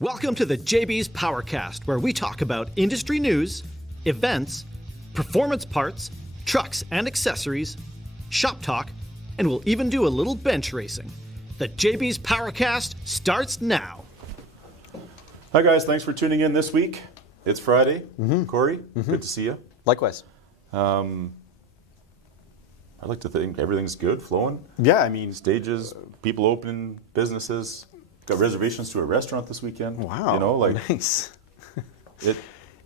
Welcome to the JBs Powercast, where we talk about industry news, events, performance parts, trucks and accessories, shop talk, and we'll even do a little bench racing. The JBs Powercast starts now. Hi guys, thanks for tuning in this week. It's Friday. Corey, good to see you. Likewise. I like to think everything's good, flowing. Yeah, I mean, Stages, people opening businesses. Got reservations to a restaurant this weekend. wow, You know, like nice. it.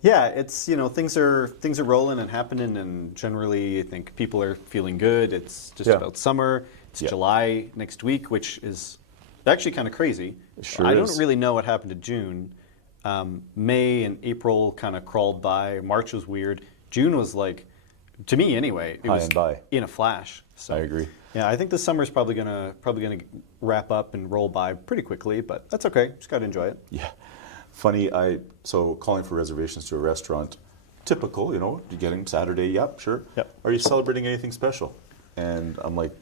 Yeah, it's things are rolling and happening, and generally, I think people are feeling good. It's just Yeah. about summer. It's Yeah. July next week, which is actually kind of crazy. It sure I is. don't really know what happened to June. May and April kind of crawled by. March was weird. June was like, to me anyway, it High was and by. in a flash. So I agree. Yeah, I think the summer's probably gonna wrap up and roll by pretty quickly, but that's okay. Just got to enjoy it. Yeah, funny. So calling for reservations to a restaurant, typical. You know, you're getting Saturday. Yep, sure. Yep. Are you celebrating anything special? And I'm like,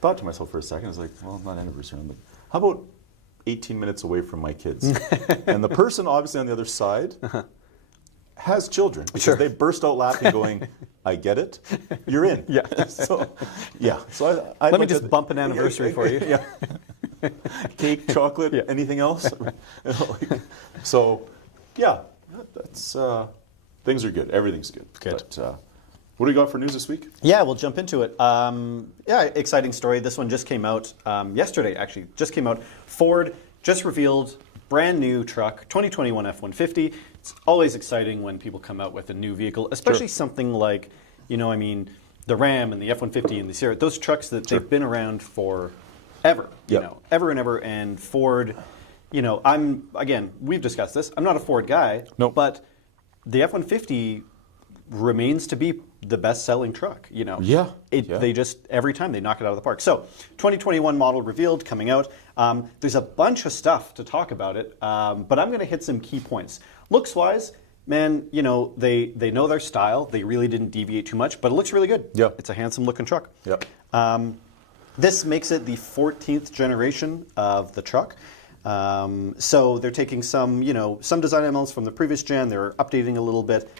thought to myself for a second. I was like, well, not anniversary. I'm like, how about 18 minutes away from my kids? And the person obviously on the other side has children because Sure. they burst out laughing, going, "I get it. You're in." Yeah. So, yeah. So I Let me just bump an anniversary for you. Yeah. Cake, chocolate, Yeah. anything else? You know, so, yeah, that's things are good. Everything's good. Good. But, what do we got for news this week? Yeah, we'll jump into it. Yeah, exciting story. This one just came out yesterday, actually. Just came out. Ford just revealed brand new truck, 2021 F-150. It's always exciting when people come out with a new vehicle, especially something like, the Ram and the F-150 and the Sierra. Those trucks that they've been around for ever, ever and ever. And Ford, we've discussed this. I'm not a Ford guy, Nope. but the F-150 remains to be the best-selling truck. Yeah. They just every time they knock it out of the park. So, 2021 model revealed, coming out. There's a bunch of stuff to talk about it, but I'm going to hit some key points. Looks-wise, man, they know their style. They really didn't deviate too much, but it looks really good. Yeah. It's a handsome-looking truck. Yep. This makes it the 14th generation of the truck. So they're taking some design elements from the previous gen. They're updating a little bit.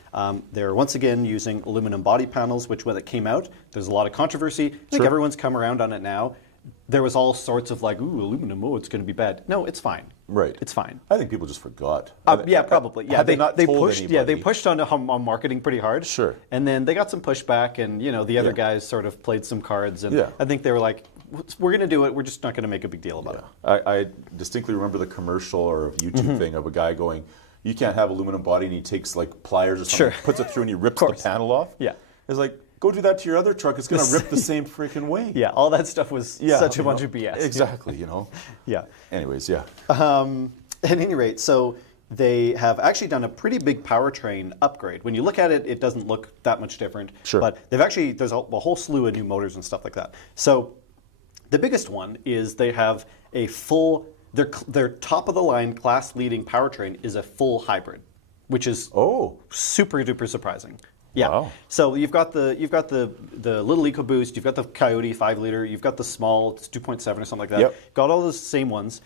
They're once again using aluminum body panels, which when it came out, there's a lot of controversy. I think everyone's come around on it now. There was all sorts of like, ooh, aluminum, it's going to be bad. No, it's fine. Right. It's fine. I think people just forgot. Yeah, probably. Yeah, Had they not told pushed. anybody? Yeah, they pushed on marketing pretty hard. Sure. And then they got some pushback, and the other Yeah. guys sort of played some cards, and Yeah. I think they were like, "We're going to do it. We're just not going to make a big deal about it." I distinctly remember the commercial or YouTube thing of a guy going, "You can't have aluminum body," and he takes like pliers or something, Sure. puts it through, and he rips the panel off. Yeah. It's like, go do that to your other truck. It's going to rip the same freaking way. Yeah, all that stuff was such a bunch of BS. Exactly. Yeah. Anyways, yeah. At any rate, so they have actually done a pretty big powertrain upgrade. When you look at it, it doesn't look that much different. Sure. But there's a whole slew of new motors and stuff like that. So the biggest one is they have a full, their top of the line class leading powertrain is a full hybrid, which is super duper surprising. Yeah. Wow. So you've got the little EcoBoost, you've got the Coyote 5-liter, you've got the small, it's 2.7 or something like that. Yep. Got all those same ones.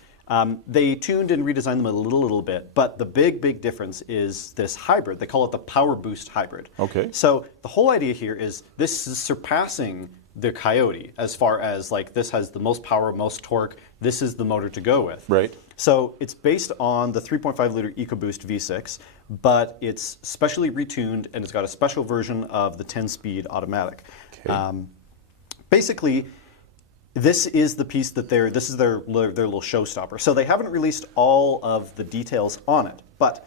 They tuned and redesigned them a little bit, but the big difference is this hybrid. They call it the Power Boost Hybrid. Okay. So the whole idea here is this is surpassing the Coyote as far as like this has the most power, most torque. This is the motor to go with. Right. So it's based on the 3.5 liter EcoBoost V6, but it's specially retuned and it's got a special version of the 10-speed automatic. Okay. Basically, this is the piece that this is their little showstopper. So they haven't released all of the details on it, but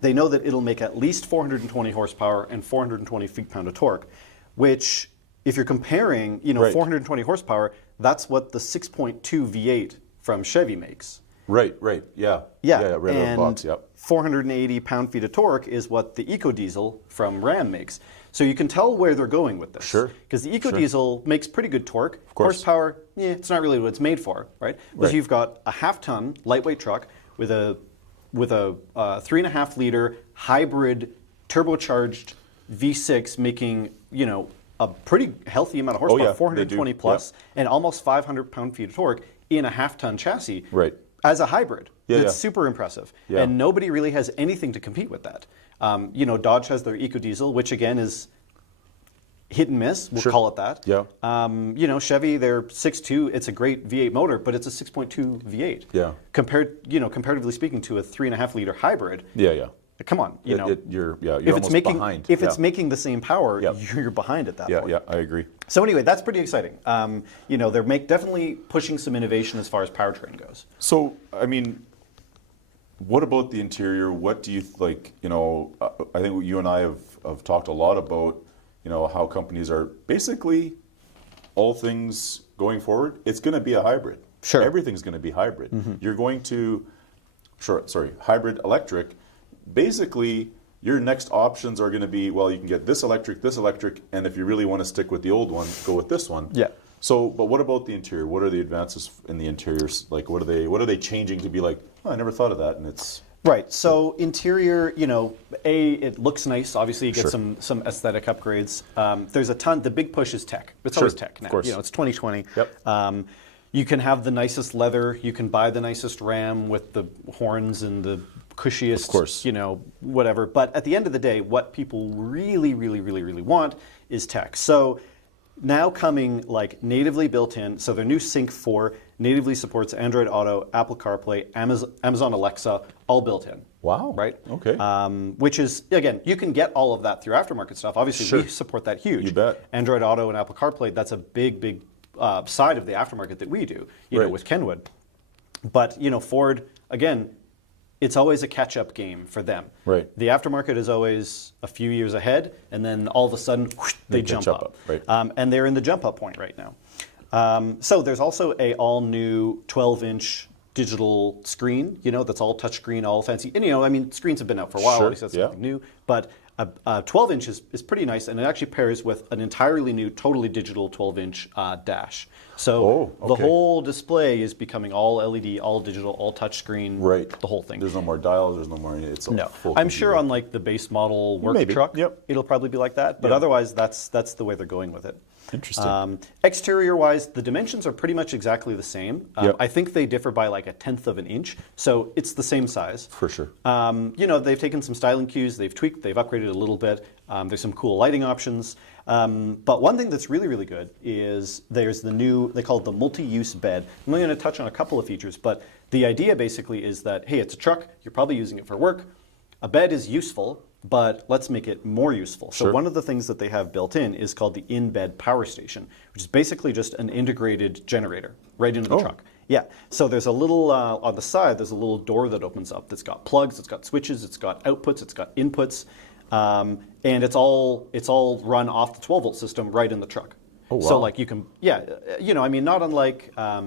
they know that it'll make at least 420 horsepower and 420 feet-pound of torque, which, if you're comparing, Right. 420 horsepower, that's what the 6.2 V8 from Chevy makes. Right. Yeah. Yeah, Yeah. Right out of and the box. Yep. 480 pound-feet of torque is what the EcoDiesel from Ram makes. So you can tell where they're going with this. Sure. Because the EcoDiesel makes pretty good torque. Of course. Horsepower, it's not really what it's made for, right? Because you've got a half-ton lightweight truck with a 3.5 liter hybrid turbocharged V6 making, a pretty healthy amount of horsepower, yeah, 420 they do. plus, and almost 500 pound-feet of torque in a half-ton chassis. Right. as a hybrid. Yeah, It's super impressive. Yeah. And nobody really has anything to compete with that. Dodge has their EcoDiesel, which again is hit and miss, we'll call it that. Yeah. Chevy, they're 6.2, it's a great V8 motor, but it's a 6.2 V8. Yeah. Comparatively speaking to a 3.5 liter hybrid. Yeah. Come on, You're if almost behind. If it's making the same power, you're behind at that point. Yeah, I agree. So anyway, that's pretty exciting. They're definitely pushing some innovation as far as powertrain goes. So, I mean, what about the interior? What do you like? I think you and I have talked a lot about, how companies are basically all things going forward. It's going to be a hybrid. Sure. Everything's going to be hybrid. You're going to, hybrid electric. Basically, your next options are going to be, well, you can get this electric, and if you really want to stick with the old one, go with this one. Yeah. So, but what about the interior? What are the advances in the interiors? Like, what are they changing to be like? Oh, I never thought of that, and it's right. So interior, it looks nice. Obviously, you get some aesthetic upgrades. There's a ton. The big push is tech. It's always tech now. Of course. It's 2020. Yep. You can have the nicest leather. You can buy the nicest Ram with the horns and the cushiest, of course. Whatever. But at the end of the day, what people really, really, really, really want is tech. So now coming like natively built in, so their new Sync 4 natively supports Android Auto, Apple CarPlay, Amazon Alexa, all built in. Wow. Right? Okay. Which is, again, you can get all of that through aftermarket stuff. Obviously, we support that huge. You bet. Android Auto and Apple CarPlay, that's a big side of the aftermarket that we do, with Kenwood. But, Ford, again, it's always a catch-up game for them. Right. The aftermarket is always a few years ahead, and then all of a sudden, whoosh, they jump up. Right. And they're in the jump-up point right now. So there's also a all-new 12-inch digital screen, that's all touchscreen, all fancy. And, screens have been out for a while, Sure, obviously that's something new. But a 12-inch is pretty nice, and it actually pairs with an entirely new, totally digital 12-inch dash. So the whole display is becoming all LED, all digital, all touchscreen, right. The whole thing. There's no more dials, there's no more, it's a full I'm sure on like the base model work truck, it'll probably be like that, but otherwise that's the way they're going with it. Interesting. Exterior-wise, the dimensions are pretty much exactly the same. I think they differ by like 1/10 of an inch, so it's the same size. For sure. They've taken some styling cues, they've tweaked, they've upgraded a little bit. There's some cool lighting options. But one thing that's really, really good is there's the new, they call it the multi-use bed. I'm only going to touch on a couple of features, but the idea basically is that, hey, it's a truck, you're probably using it for work. A bed is useful, but let's make it more useful. So one of the things that they have built in is called the Embed power station, which is basically just an integrated generator right into the truck. Yeah, so there's a little, on the side, there's a little door that opens up that's got plugs, it's got switches, it's got outputs, it's got inputs, and it's all run off the 12-volt system right in the truck. Oh, wow. So like you can, not unlike, a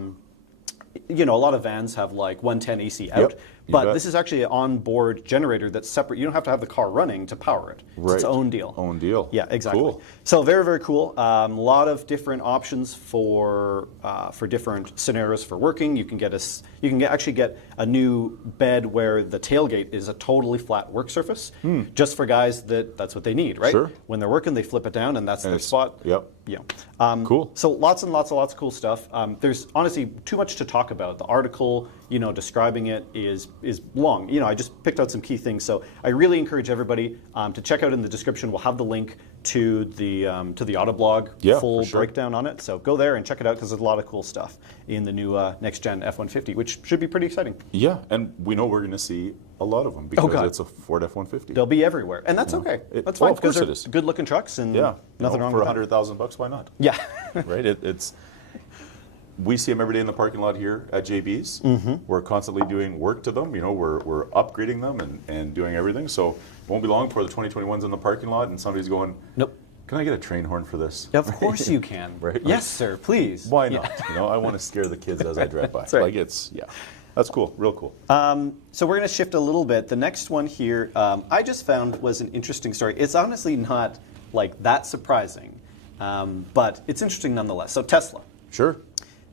lot of vans have like 110 AC out. But this is actually an onboard generator that's separate. You don't have to have the car running to power it. It's its own deal. Own deal. Yeah, exactly. Cool. So very, very cool. A lot of different options for different scenarios for working. You can actually get a new bed where the tailgate is a totally flat work surface, just for guys that's what they need, right? Sure. When they're working, they flip it down, and that's their spot. Yep. Yeah. Cool. So lots of cool stuff. There's honestly too much to talk about. The article, describing it is long. I just picked out some key things. So I really encourage everybody to check out in the description. We'll have the link to the Autoblog full breakdown on it. So go there and check it out because there's a lot of cool stuff in the new next gen F-150, which should be pretty exciting. Yeah, and we know we're going to see a lot of them because it's a Ford F-150. They'll be everywhere, and that's okay. That's fine because they're good-looking trucks and nothing wrong with that. For $100,000, why not? Yeah, right. We see them every day in the parking lot here at JB's. We're constantly doing work to them. We're upgrading them and doing everything. So it won't be long before the 2021's in the parking lot and somebody's going, nope. Can I get a train horn for this? Of course you can. Right? Yes, sir. Please. Why not? I want to scare the kids as I drive by. That's right. That's cool. Real cool. So we're going to shift a little bit. The next one here, I just found was an interesting story. It's honestly not like that surprising, but it's interesting nonetheless. So Tesla. Sure.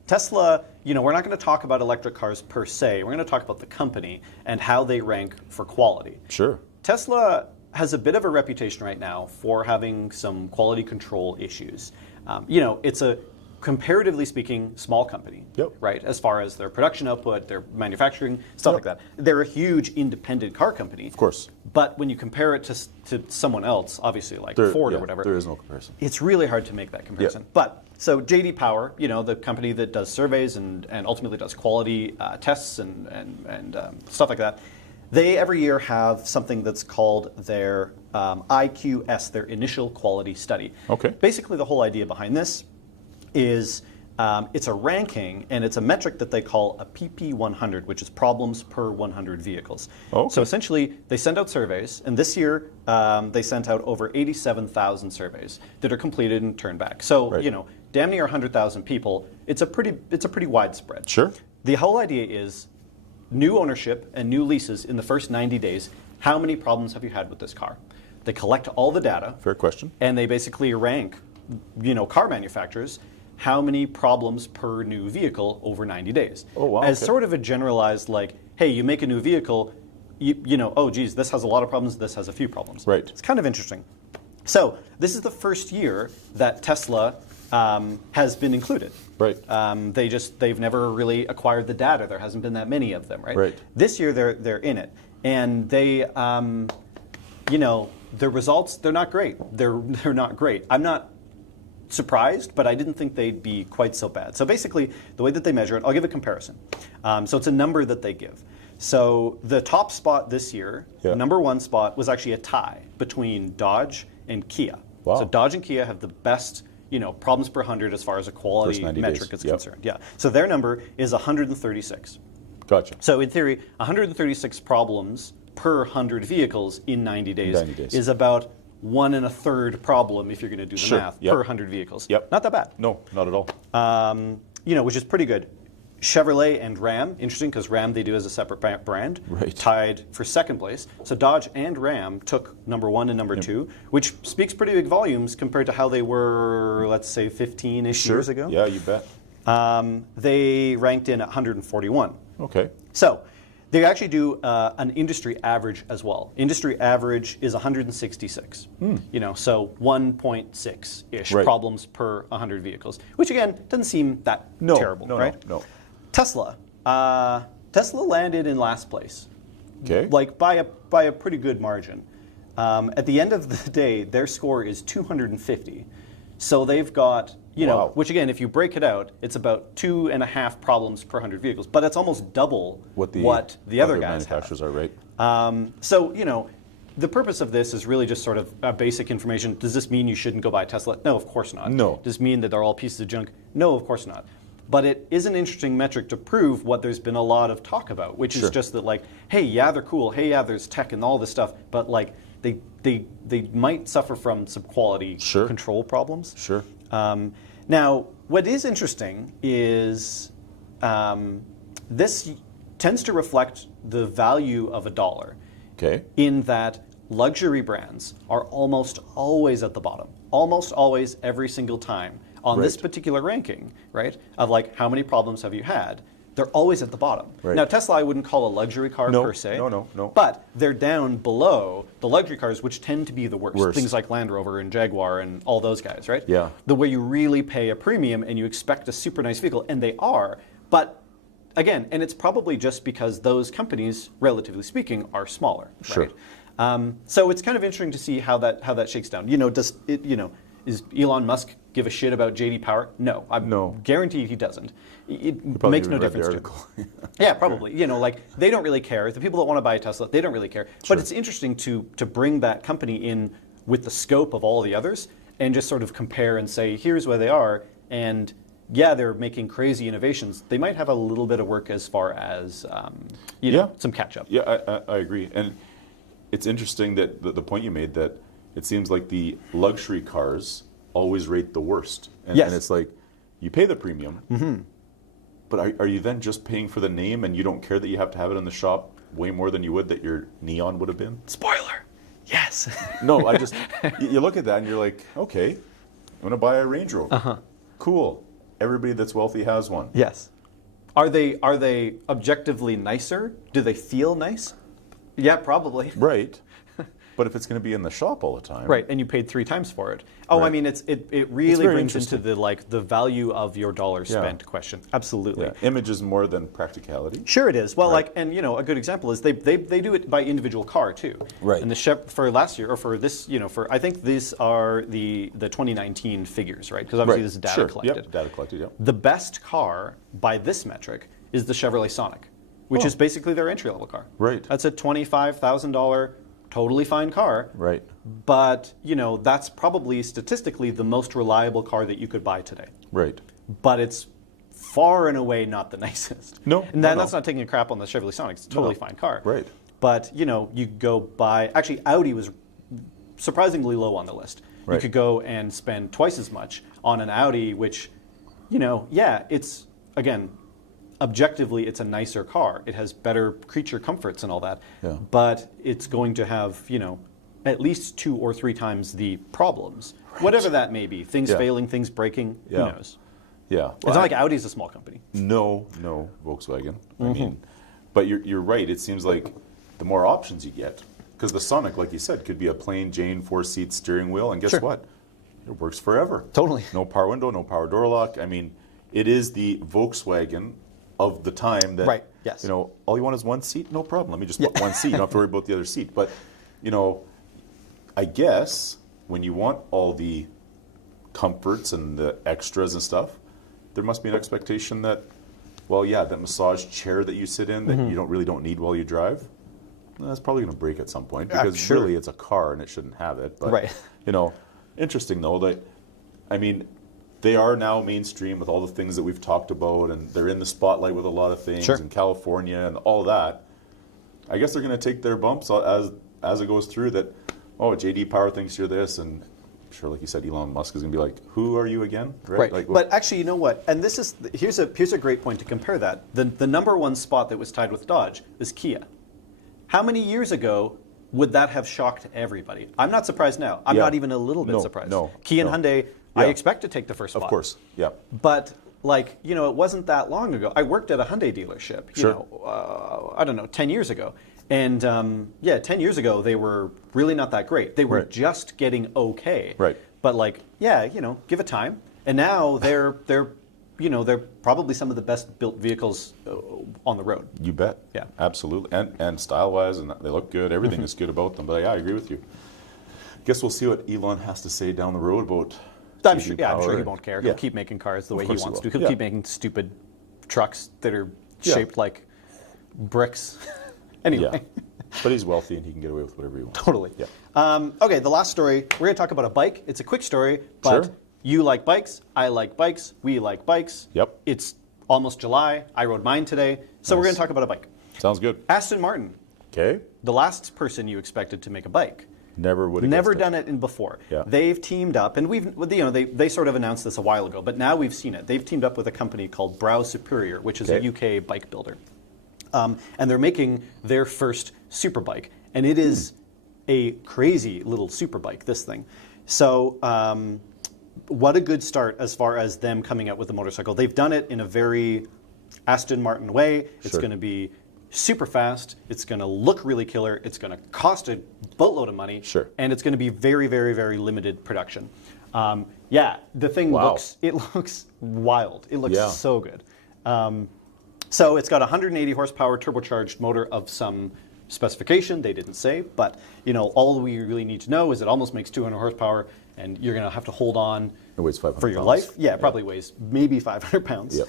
Tesla, we're not going to talk about electric cars per se. We're going to talk about the company and how they rank for quality. Sure. Tesla has a bit of a reputation right now for having some quality control issues. comparatively speaking, small company, Yep. right? As far as their production output, their manufacturing, stuff like that. They're a huge independent car company. Of course. But when you compare it to someone else, obviously like Ford or whatever, there is no comparison. it's really hard to make that comparison. Yeah. But so JD Power, the company that does surveys and ultimately does quality tests and stuff like that, they every year have something that's called their IQS, their initial quality study. Okay. Basically, the whole idea behind this is it's a ranking and it's a metric that they call a PP100, which is problems per 100 vehicles. Oh, okay. So essentially, they send out surveys, and this year they sent out over 87,000 surveys that are completed and turned back. So Right. damn near 100,000 people. It's a pretty widespread. Sure. The whole idea is new ownership and new leases in the first 90 days. How many problems have you had with this car? They collect all the data. Fair question. And they basically rank, car manufacturers, how many problems per new vehicle over 90 days. Oh, wow, As okay. sort of a generalized, like, hey, you make a new vehicle, oh, geez, this has a lot of problems, this has a few problems. Right. It's kind of interesting. So this is the first year that Tesla has been included. Right. They've never really acquired the data. There hasn't been that many of them, right? Right. This year they're in it, and they, the results, they're not great. They're not great. I'm not surprised, but I didn't think they'd be quite so bad. So basically, the way that they measure it, I'll give a comparison. So it's a number that they give. So the top spot this year, Yeah. number one spot, was actually a tie between Dodge and Kia. Wow. So Dodge and Kia have the best, problems per 100 as far as a quality First 90 metric days. is Yep. concerned. Yeah. So their number is 136. Gotcha. So in theory, 136 problems per 100 vehicles in 90 days, 90 days. is about 1 1/3 problem if you're going to do the Sure. math Yep. per 100 vehicles. Yep. Not that bad. No, not at all. Which is pretty good. Chevrolet and Ram, interesting because Ram they do as a separate brand, Right. tied for second place. So Dodge and Ram took number one and number two, which speaks pretty big volumes compared to how they were, let's say, 15-ish years ago. Yeah, you bet. They ranked in at 141. Okay. So they actually do an industry average as well. Industry average is 166. So 1.6-ish Right. problems per 100 vehicles, which again doesn't seem that terrible, right? No. Tesla. Tesla landed in last place, Okay. like by a pretty good margin. At the end of the day, their score is 250. So they've got, Wow. which again, if you break it out, it's about 2.5 problems per 100 vehicles, but it's almost double what the other guys manufacturers have. are, right? So, the purpose of this is really just sort of basic information. Does this mean you shouldn't go buy a Tesla? No, of course not. No. Does this mean that they're all pieces of junk? No, of course not. But it is an interesting metric to prove what there's been a lot of talk about, which is Sure. just that, like, hey, yeah, they're cool. Hey, yeah, there's tech and all this stuff, but like they might suffer from some quality Sure. control problems. Sure. Now, what is interesting is this tends to reflect the value of a dollar, Okay. in that luxury brands are almost always at the bottom, almost always every single time on this Right. particular ranking, right? Of like how many problems have you had? They're always at the bottom. Right. Now, Tesla I wouldn't call a luxury car No, per se. no. But they're down below the luxury cars, which tend to be the worst. Worst. Things like Land Rover and Jaguar and all those guys, right? Yeah. The way you really pay a premium and you expect a super nice vehicle, and they are, but again, and it's probably just because those companies, relatively speaking, are smaller, Sure. right? So it's kind of interesting to see how that shakes down. Does it? Is Elon Musk give a shit about JD Power? No, I'm No. guaranteed he doesn't. It Probably makes no even read the difference to him. article. Yeah, probably. They don't really care. The people that want to buy a Tesla, they don't really care. Sure. But it's interesting to bring that company in with the scope of all the others and just sort of compare and say, here's where they are. And yeah, they're making crazy innovations. They might have a little bit of work as far as some catch up. Yeah, I agree. And it's interesting that the point you made that it seems like the luxury cars always rate the worst. And, Yes. and it's like, you pay the premium, but are you then just paying for the name and you don't care that you have to have it in the shop way more than you would that your neon would have been? Spoiler. Yes. No, you look at that and you're like, okay, I'm going to buy a Range Rover. Cool. Everybody that's wealthy has one. Yes. Are they objectively nicer? Do they feel nice? Yeah, probably. Right. But if it's going to be in the shop all the time, Right, and you paid 3 times for it. Oh, Right. I mean, it really very brings into interesting. the value of your dollar spent question. Absolutely. Yeah. Image is more than practicality. Sure, it is. Well, Right. and a good example is they do it by individual car too. Right. And for last year or for this, for I think these are the 2019 figures, right? Because obviously this is data Sure. collected. Yep. Data collected. Yep. The best car by this metric is the Chevrolet Sonic, which is basically their entry level car. Right. That's a $25,000 totally fine car. Right. But that's probably statistically the most reliable car that you could buy today. Right. But it's far and away not the nicest. No, And no, that's no. not taking a crap on the Chevrolet Sonic. It's a totally fine car. Right. But you go buy. Actually, Audi was surprisingly low on the list. You Right. could go and spend twice as much on an Audi, which, it's again. Objectively, it's a nicer car. It has better creature comforts and all that. Yeah. But it's going to have, at least 2 or 3 times the problems. Whatever that may be. Things Yeah. failing, things breaking, Yeah. who knows? Yeah. It's not like Audi's a small company. No, Volkswagen. I mean, but you're right. It seems like the more options you get, because the Sonic, like you said, could be a plain Jane 4-seat steering wheel, and guess Sure. what? It works forever. Totally. No power window, no power door lock. I mean, it is the Volkswagen of the time that, Right, yes. all you want is one seat, no problem. Let me just put one seat. You don't have to worry about the other seat. But, I guess when you want all the comforts and the extras and stuff, there must be an expectation that, that massage chair that you sit in that you really don't need while you drive, that's probably going to break at some point because sure. really it's a car and it shouldn't have it. But, Right. Interesting though that, they are now mainstream with all the things that we've talked about, and they're in the spotlight with a lot of things Sure. in California and all that. I guess they're going to take their bumps as it goes through that, JD Power thinks you're this, and I'm sure, like you said, Elon Musk is going to be like, who are you again? Right. Like, But actually, you know what? And here's a great point to compare that. The number one spot that was tied with Dodge is Kia. How many years ago would that have shocked everybody? I'm not surprised now. I'm Yeah. not even a little bit No, surprised. no, Kia and no. Hyundai, I Yeah. expect to take the first spot. of course, yeah. But it wasn't that long ago. I worked at a Hyundai dealership, Sure. I don't know, 10 years ago. And 10 years ago, they were really not that great. They were Right. just getting okay. Right. But give it time. And now they're probably some of the best built vehicles on the road. You bet. Yeah. Absolutely. And style-wise, and they look good. Everything is good about them. But I agree with you. Guess we'll see what Elon has to say down the road about I'm JB sure Power. he won't care. Yeah. He'll keep making cars the way he course he wants will. to. He'll Yeah. keep making stupid trucks that are Yeah. shaped like bricks. Anyway. Yeah. But he's wealthy and he can get away with whatever he wants. Totally. Yeah. Okay, the last story, we're going to talk about a bike. It's a quick story, but Sure. you like bikes, I like bikes, we like bikes. Yep. It's almost July. I rode mine today. So we're Nice. going to talk about a bike. Sounds good. Aston Martin, Okay. the last person you expected to make a bike. Never would have Never guessed done it in before. Yeah. They've teamed up, and they sort of announced this a while ago, but now we've seen it. They've teamed up with a company called Brough Superior, which is a Okay. UK bike builder. And they're making their first super bike. And it is a crazy little super bike, this thing. So what a good start as far as them coming out with the motorcycle. They've done it in a very Aston Martin way. It's Sure. going to be super fast. It's going to look really killer. It's going to cost a boatload of money. Sure. And it's going to be very, very, very limited production. The thing Wow. looks wild. It looks Yeah. so good. So it's got a 180 horsepower turbocharged motor of some specification. They didn't say, but all we really need to know is it almost makes 200 horsepower, and you're going to have to hold on It weighs 500 for your pounds. life. Yeah, it probably weighs maybe 500 pounds. Yep.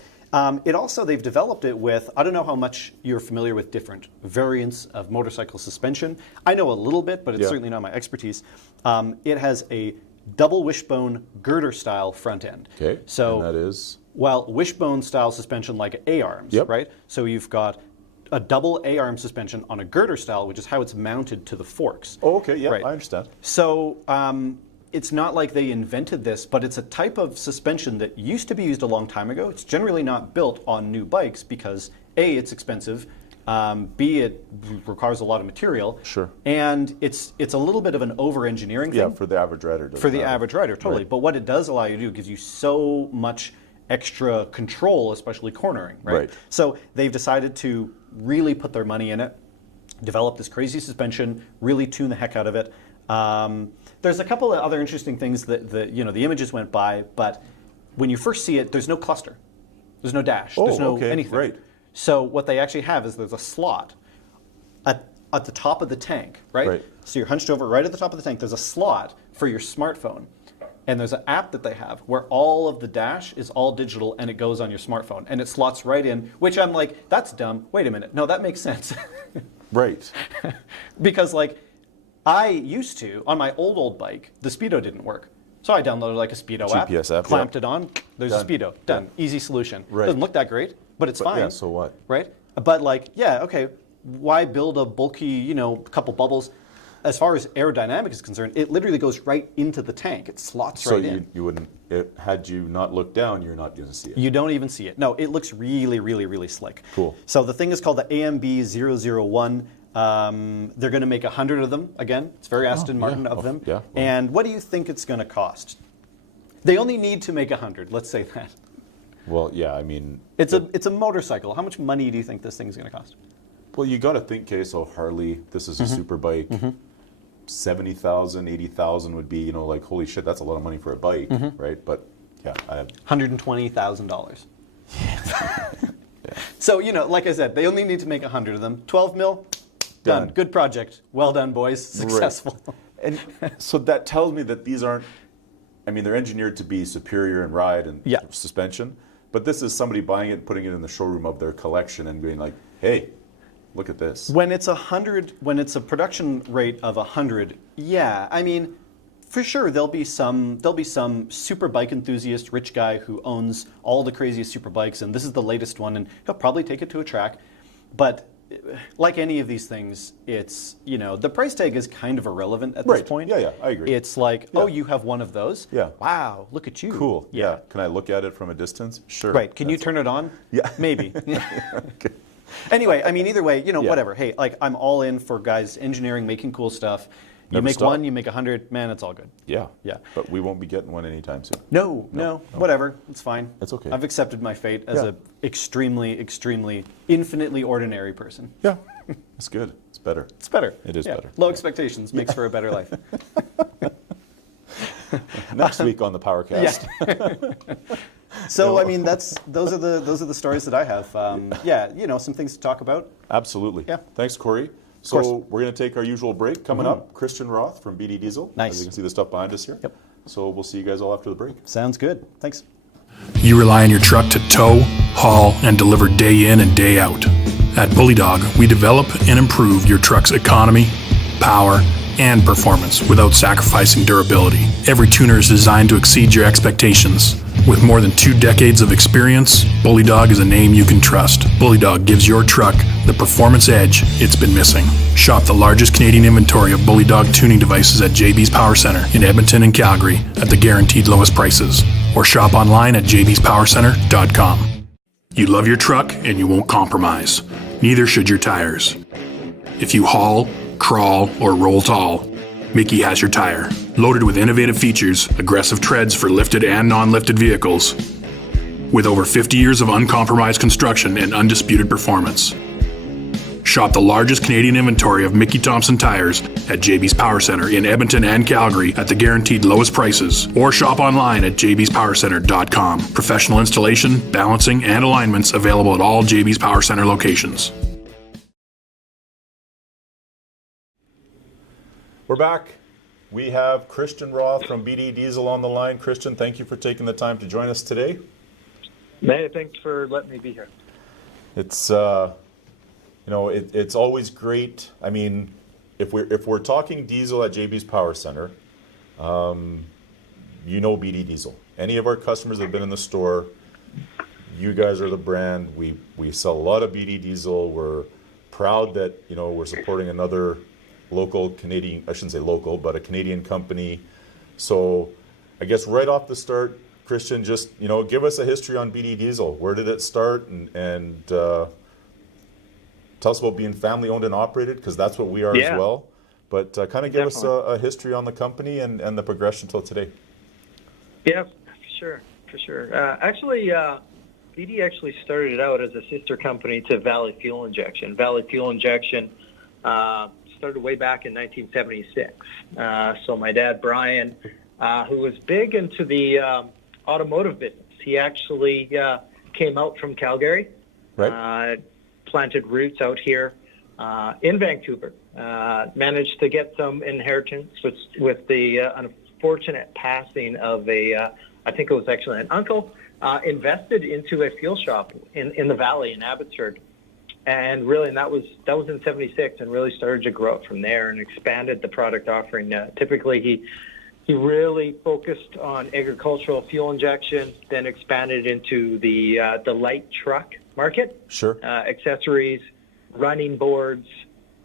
They've developed it with, I don't know how much you're familiar with different variants of motorcycle suspension. I know a little bit, but it's Yeah. certainly not my expertise. It has a double wishbone girder style front end. Okay. So and that is? well, wishbone style suspension like A-arms, Yep. right? So you've got a double A-arm suspension on a girder style, which is how it's mounted to the forks. Oh, okay. Yeah, Right. I understand. So it's not like they invented this, but it's a type of suspension that used to be used a long time ago. It's generally not built on new bikes because A, it's expensive, B, it requires a lot of material, Sure. and it's a little bit of an over-engineering thing. Yeah, for the average rider. doesn't For the matter. average rider, totally. Right. But what it does allow you to do, it gives you so much extra control, especially cornering, right? Right. So they've decided to really put their money in it. develop this crazy suspension, really tune the heck out of it. There's a couple of other interesting things that the images went by, but when you first see it, there's no cluster, there's no dash, there's no anything. Right. So what they actually have is there's a slot at the top of the tank, right? So you're hunched over right at the top of the tank. There's a slot for your smartphone. And there's an app that they have where all of the dash is all digital and it goes on your smartphone. And it slots right in, which I'm like, that's dumb. Wait a minute. No, that makes sense. Right. Because like I used to, on my old bike, the Speedo didn't work. So I downloaded like a Speedo GPS app, clamped it on, there's a Speedo, done. Easy solution. Doesn't look that great, but it's fine. Yeah, so what? Right? But like, yeah, okay, why build a bulky, couple bubbles? As far as aerodynamic is concerned, it literally goes right into the tank. It slots right in. So you wouldn't, had you not looked down, you're not going to see it. You don't even see it. No, it looks really, really, really slick. Cool. So the thing is called the AMB001. They're going to make 100 of them again. It's very Aston Martin of them. Yeah. And what do you think it's going to cost? They only need to make 100. Let's say that. Well, yeah, I mean, it's a motorcycle. How much money do you think this thing's going to cost? Well, you got to think, okay, so Harley, this is a super bike. 70,000, 80,000 would be, like, holy shit, that's a lot of money for a bike, right? But yeah, I have $120,000. Yeah. So, like I said, they only need to make 100 of them. 12 mil, done. Good project. Well done, boys. Successful. Right. And so that tells me that these aren't, they're engineered to be superior in ride and suspension, but this is somebody buying it and putting it in the showroom of their collection and being like, hey, look at this. When it's 100, when it's a production rate of 100, for sure there'll be some super bike enthusiast, rich guy who owns all the craziest super bikes, and this is the latest one, and he'll probably take it to a track. But like any of these things, it's the price tag is kind of irrelevant at this point. Yeah, I agree. It's like, oh, you have one of those. Yeah. Wow, look at you. Cool. Yeah. Can I look at it from a distance? Sure. Right. Can you turn it on? Yeah. Maybe. Okay. Anyway, either way, whatever. Hey, like I'm all in for guys engineering, making cool stuff. You Never make stop. one, you make 100, man, it's all good. Yeah. Yeah. But we won't be getting one anytime soon. No, whatever. It's fine. It's okay. I've accepted my fate as a extremely, extremely, infinitely ordinary person. Yeah. It's good. It's better. It's better. It is better. Low expectations makes for a better life. Next week on the Powercast. Yeah. So those are the stories that I have. Some things to talk about. Absolutely. Yeah. Thanks, Corey. So we're going to take our usual break. Coming up, Christian Roth from BD Diesel. Nice. As you can see the stuff behind us here. Yep. So we'll see you guys all after the break. Sounds good. Thanks. You rely on your truck to tow, haul, and deliver day in and day out. At Bully Dog, we develop and improve your truck's economy, power, and performance without sacrificing durability. Every tuner is designed to exceed your expectations. With more than 2 decades of experience, Bully Dog is a name you can trust. Bully Dog gives your truck the performance edge it's been missing. Shop the largest Canadian inventory of Bully Dog tuning devices at JBs Power Center in Edmonton and Calgary at the guaranteed lowest prices. Or shop online at jbspowercenter.com. You love your truck and you won't compromise. Neither should your tires. If you haul, crawl, or roll tall, Mickey has your tire. Loaded with innovative features, aggressive treads for lifted and non-lifted vehicles. With over 50 years of uncompromised construction and undisputed performance. Shop the largest Canadian inventory of Mickey Thompson tires at JB's Power Center in Edmonton and Calgary at the guaranteed lowest prices, or shop online at jbspowercenter.com. Professional installation, balancing, and alignments available at all JB's Power Center locations. We're back. We have Christian Roth from BD Diesel on the line. Christian, thank you for taking the time to join us today. Hey, thanks for letting me be here. It's it's always great. I mean, if we're talking diesel at JB's Power Center, BD Diesel. Any of our customers that have been in the store, you guys are the brand. We sell a lot of BD Diesel. We're proud that we're supporting another local Canadian, I shouldn't say local, but a Canadian company. So I guess right off the start, Christian, just give us a history on BD Diesel. Where did it start, and tell us about being family owned and operated, because that's what we are as well. But kind of give us a history on the company and the progression till today. Yeah, for sure. Actually, BD actually started out as a sister company to Valley Fuel Injection. Valley Fuel Injection Started way back in 1976. So my dad, Brian, who was big into the automotive business, he actually came out from Calgary, planted roots out here in Vancouver, managed to get some inheritance with the unfortunate passing of I think it was actually an uncle, invested into a fuel shop in the valley in Abbotsford. And really, that was in 76, and really started to grow it from there and expanded the product offering. Typically, he really focused on agricultural fuel injection, then expanded into the light truck market, accessories, running boards,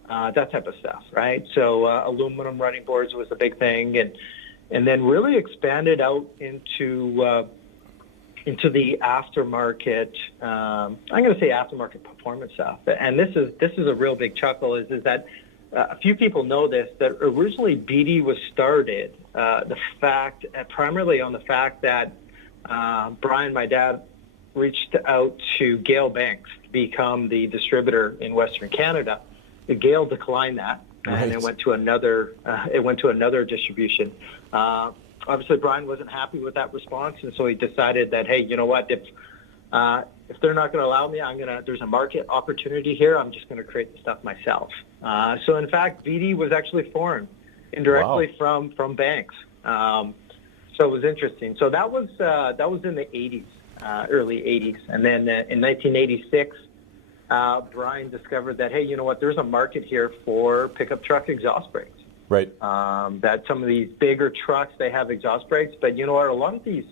that type of stuff, right? So aluminum running boards was a big thing, and then really expanded out into the aftermarket. I'm going to say aftermarket performance stuff, and this is a real big chuckle. Is that a few people know this, that originally BD was started primarily on the fact that Brian, my dad, reached out to Gale Banks to become the distributor in Western Canada. Gale declined that, and it went to another distribution. Obviously, Brian wasn't happy with that response, and so he decided that, hey, you know what? If they're not going to allow me, there's a market opportunity here. I'm just going to create the stuff myself. So, in fact, BD was actually formed indirectly from Banks. So it was interesting. So that was in the 80s, early 80s, and then in 1986, Brian discovered that, hey, you know what? There's a market here for pickup truck exhaust brakes. Right. That some of these bigger trucks, they have exhaust brakes, but you know what? A lot of these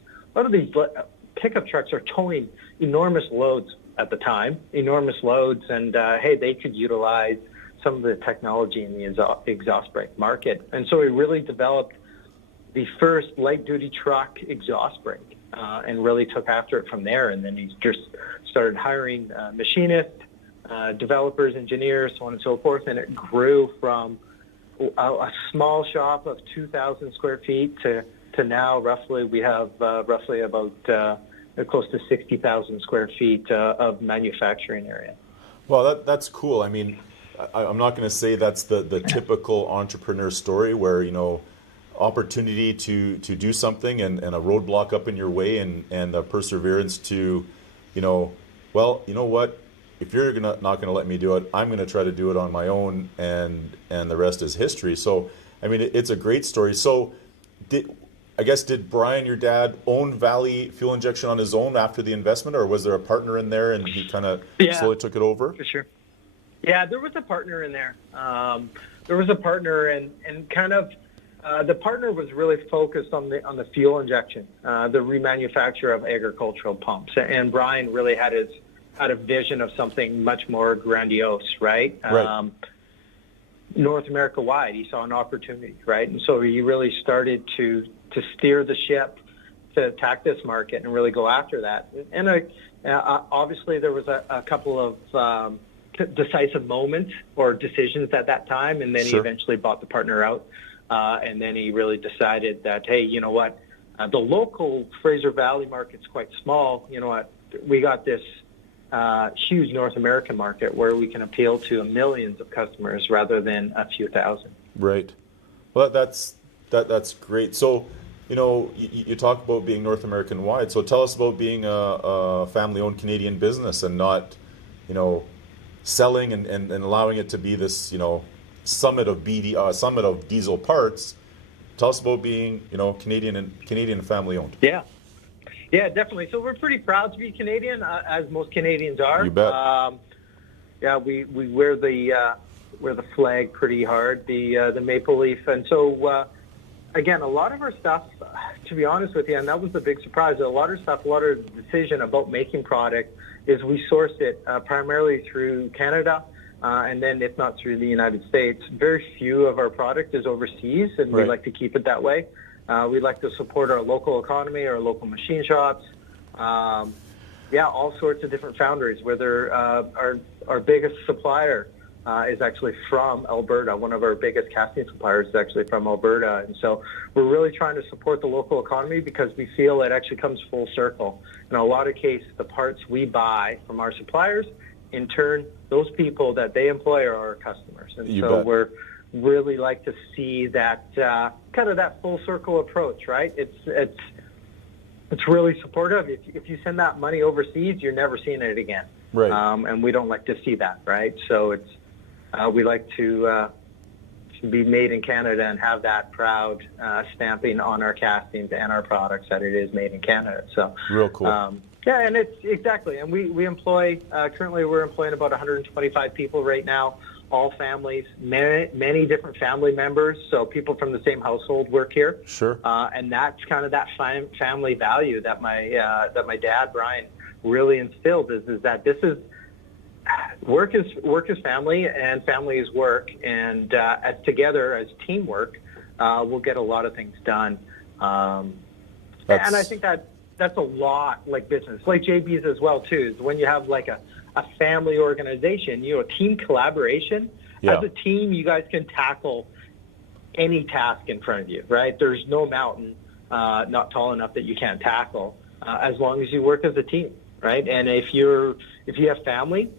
pickup trucks are towing enormous loads at the time, and hey, they could utilize some of the technology in the exhaust brake market. And so we really developed the first light-duty truck exhaust brake, and really took after it from there. And then he just started hiring machinists, developers, engineers, so on and so forth, and it grew from a small shop of 2,000 square feet to now roughly we have roughly about close to 60,000 square feet of manufacturing area. Well, that's cool. I mean, I'm not going to say that's the typical entrepreneur story where, you know, opportunity to do something and a roadblock up in your way and the perseverance to, you know, well, you know what? If you're not going to let me do it, I'm going to try to do it on my own, and the rest is history. So, I mean, it's a great story. So, did Brian, your dad, own Valley Fuel Injection on his own after the investment, or was there a partner in there and he kind of slowly took it over? For sure. Yeah, there was a partner in there. There was a partner, and kind of the partner was really focused on the fuel injection, the remanufacture of agricultural pumps, and Brian really had a vision of something much more grandiose, right? North America wide, he saw an opportunity, right? And so he really started to steer the ship to attack this market and really go after that. And obviously there was a couple of decisive moments or decisions at that time, and then he eventually bought the partner out. And then he really decided that, hey, you know what? The local Fraser Valley market's quite small. You know what? We got this huge North American market where we can appeal to millions of customers rather than a few thousand. Right. Well, that's great. So, you know, you talk about being North American wide. So tell us about being a family-owned Canadian business and not, you know, selling and allowing it to be this, you know, summit of diesel parts. Tell us about being, you know, Canadian family-owned. Yeah, definitely. So we're pretty proud to be Canadian, as most Canadians are. You bet. Yeah, we wear the flag pretty hard, the maple leaf, and so again, a lot of our stuff, to be honest with you, and that was the big surprise. A lot of the decision about making product is we source it primarily through Canada, and then if not through the United States. Very few of our product is overseas, and we like to keep it that way. We like to support our local economy, our local machine shops, all sorts of different foundries. Whether our biggest supplier is actually from Alberta. One of our biggest casting suppliers is actually from Alberta, and so we're really trying to support the local economy because we feel it actually comes full circle. In a lot of cases, the parts we buy from our suppliers in turn, those people that they employ are our customers. And You so bet. we're really like to see that kind of that full circle approach, right? It's really supportive. If you send that money overseas, you're never seeing it again. Right. And we don't like to see that, right? So it's we like to be made in Canada and have that proud stamping on our castings and our products that it is made in Canada. So Real cool. Yeah, and it's exactly. And we employ currently we're employing about 125 people right now. All families, many different family members. So people from the same household work here. Sure. And that's kind of that family value that my dad Brian really instilled is that this is work is family and family is work, and as together as teamwork, we'll get a lot of things done. And I think that's a lot like business, like JB's as well too. Is when you have like a family organization, team collaboration. Yeah. As a team, you guys can tackle any task in front of you, right? There's no mountain not tall enough that you can't tackle as long as you work as a team, right? And if you have family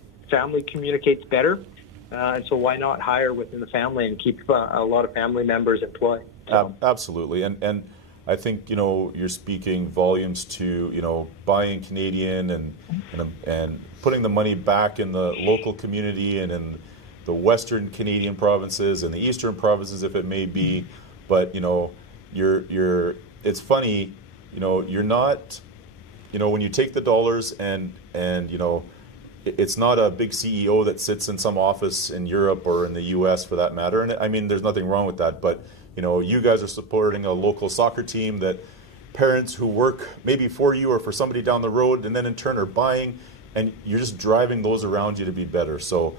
communicates better, and so why not hire within the family and keep a lot of family members employed? So. Absolutely, and I think you're speaking volumes to buying Canadian and putting the money back in the local community and in the Western Canadian provinces and the Eastern provinces, if it may be. But you're it's funny, you're not, when you take the dollars and it's not a big CEO that sits in some office in Europe or in the U.S. for that matter. And I mean, there's nothing wrong with that, but you guys are supporting a local soccer team that parents who work maybe for you or for somebody down the road and then in turn are buying, and you're just driving those around you to be better. So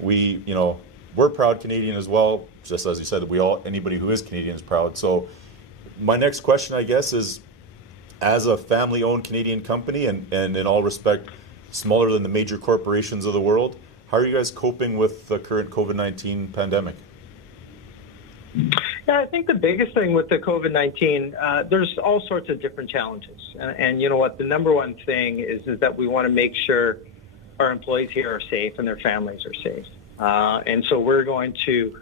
we're proud Canadian as well. Just as you said, anybody who is Canadian is proud. So my next question, I guess, is as a family-owned Canadian company and in all respect smaller than the major corporations of the world, how are you guys coping with the current COVID-19 pandemic? Yeah, I think the biggest thing with the COVID-19, there's all sorts of different challenges. And you know what? The number one thing is that we want to make sure our employees here are safe and their families are safe. And so we're going to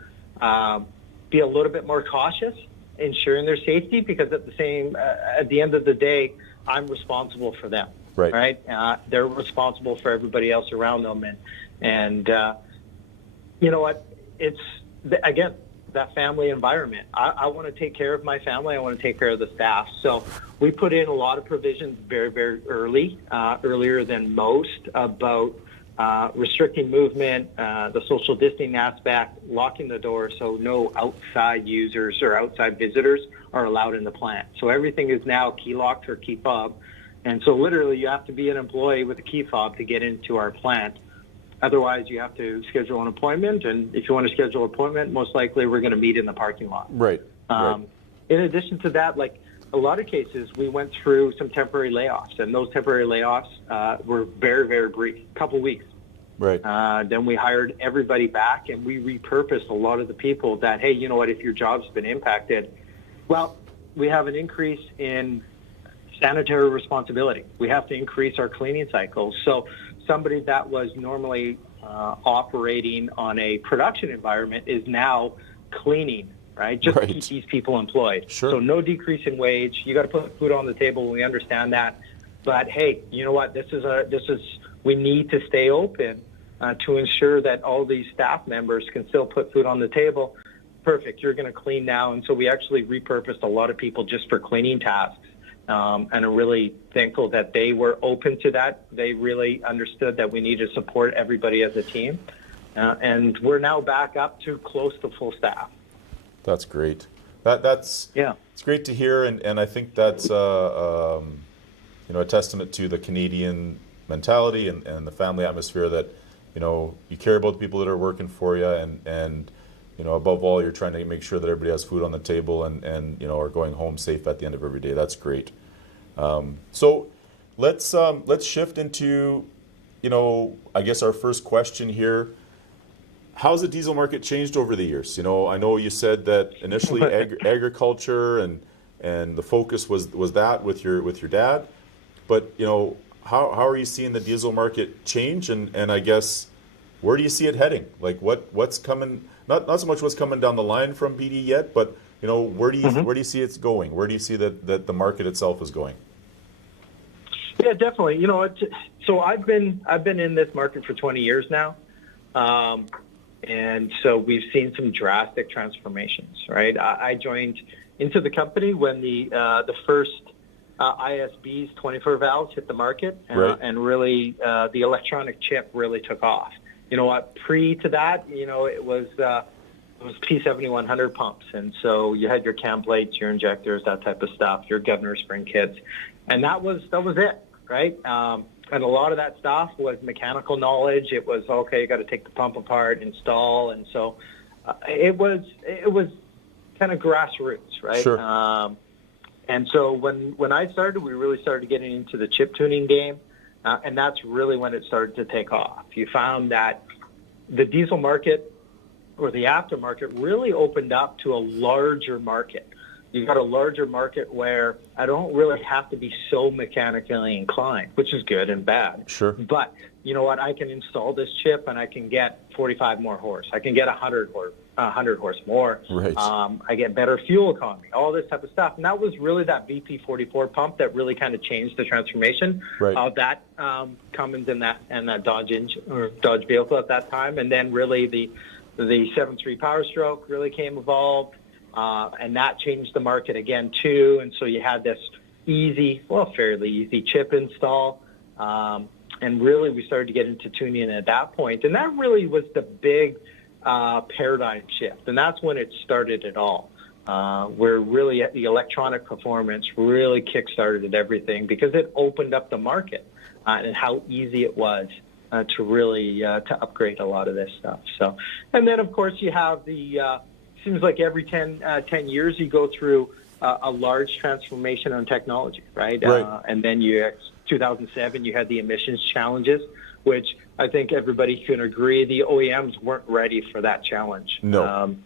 be a little bit more cautious, ensuring their safety, because at the end of the day, I'm responsible for them. Right? They're responsible for everybody else around them. And you know what? It's, again, that family environment. I want to take care of my family. I want to take care of the staff. So we put in a lot of provisions very, very early, earlier than most, about restricting movement, the social distancing aspect, locking the door so no outside users or outside visitors are allowed in the plant. So everything is now key locked or key fob. And so literally you have to be an employee with a key fob to get into our plant. Otherwise, you have to schedule an appointment, and if you want to schedule an appointment, most likely we're going to meet in the parking lot. Right. In addition to that, like a lot of cases, we went through some temporary layoffs, and those temporary layoffs were very, very brief, a couple weeks. Right. Then we hired everybody back, and we repurposed a lot of the people that, hey, you know what, if your job's been impacted, well, we have an increase in sanitary responsibility. We have to increase our cleaning cycles. So somebody that was normally operating on a production environment is now cleaning, right? Just to keep these people employed. Sure. So no decrease in wage. You got to put food on the table. We understand that. But hey, you know what? We need to stay open to ensure that all these staff members can still put food on the table. Perfect. You're going to clean now. And so we actually repurposed a lot of people just for cleaning tasks. And I'm really thankful that they were open to that. They really understood that we need to support everybody as a team. And we're now back up to close to full staff. That's great. It's great to hear. And I think that's a testament to the Canadian mentality and the family atmosphere that, you care about the people that are working for you and above all, you're trying to make sure that everybody has food on the table and are going home safe at the end of every day. That's great. So let's shift into, I guess our first question here. How's the diesel market changed over the years? I know you said that initially agriculture and the focus was that with your dad, but how are you seeing the diesel market change, and I guess where do you see it heading? Like what's coming? Not so much what's coming down the line from BD yet, but where do you see it's going? Where do you see that the market itself is going? Yeah, definitely. So I've been in this market for 20 years now, and so we've seen some drastic transformations. Right, I joined into the company when the first ISB's 24 valves hit the market, right. and really the electronic chip really took off. You know what? Pre to that, it was P7100 pumps, and so you had your cam plates, your injectors, that type of stuff, your governor spring kits, and that was it, right? And a lot of that stuff was mechanical knowledge. It was okay. You got to take the pump apart, install, and so it was kind of grassroots, right? Sure. And so when I started, we really started getting into the chip tuning game, and that's really when it started to take off. You found that the diesel market or the aftermarket really opened up to a larger market. You've got a larger market where I don't really have to be so mechanically inclined, which is good and bad. Sure. But you know what? I can install this chip and I can get 45 more horse. I can get 100 horse more. Right. I get better fuel economy, all this type of stuff. And that was really that VP44 pump that really kind of changed the transformation of that Cummins and that Dodge engine or Dodge vehicle at that time. And then really the 7.3 Power Stroke really came evolved. And that changed the market again too. And so you had this fairly easy chip install. And really we started to get into tuning at that point. And that really was the big paradigm shift. And that's when it started it all, where really the electronic performance really kick-started everything because it opened up the market and how easy it was to really to upgrade a lot of this stuff. So, and then of course you have seems like every 10 years you go through a large transformation on technology, right? And then 2007, you had the emissions challenges, which I think everybody can agree the OEMs weren't ready for that challenge. No.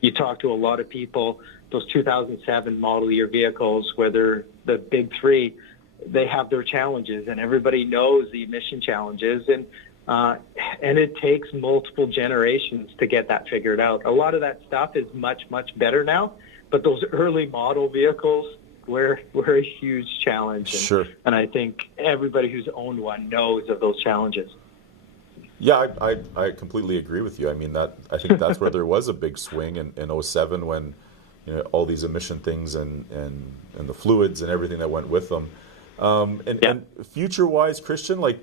You talk to a lot of people, those 2007 model year vehicles, whether the big three, they have their challenges, and everybody knows the emission challenges, and it takes multiple generations to get that figured out. A lot of that stuff is much, much better now, but those early model vehicles were a huge challenge. And, sure. And I think everybody who's owned one knows of those challenges. Yeah, I completely agree with you. I mean, I think that's where there was a big swing in 2007 when all these emission things and the fluids and everything that went with them. And future-wise, Christian, like,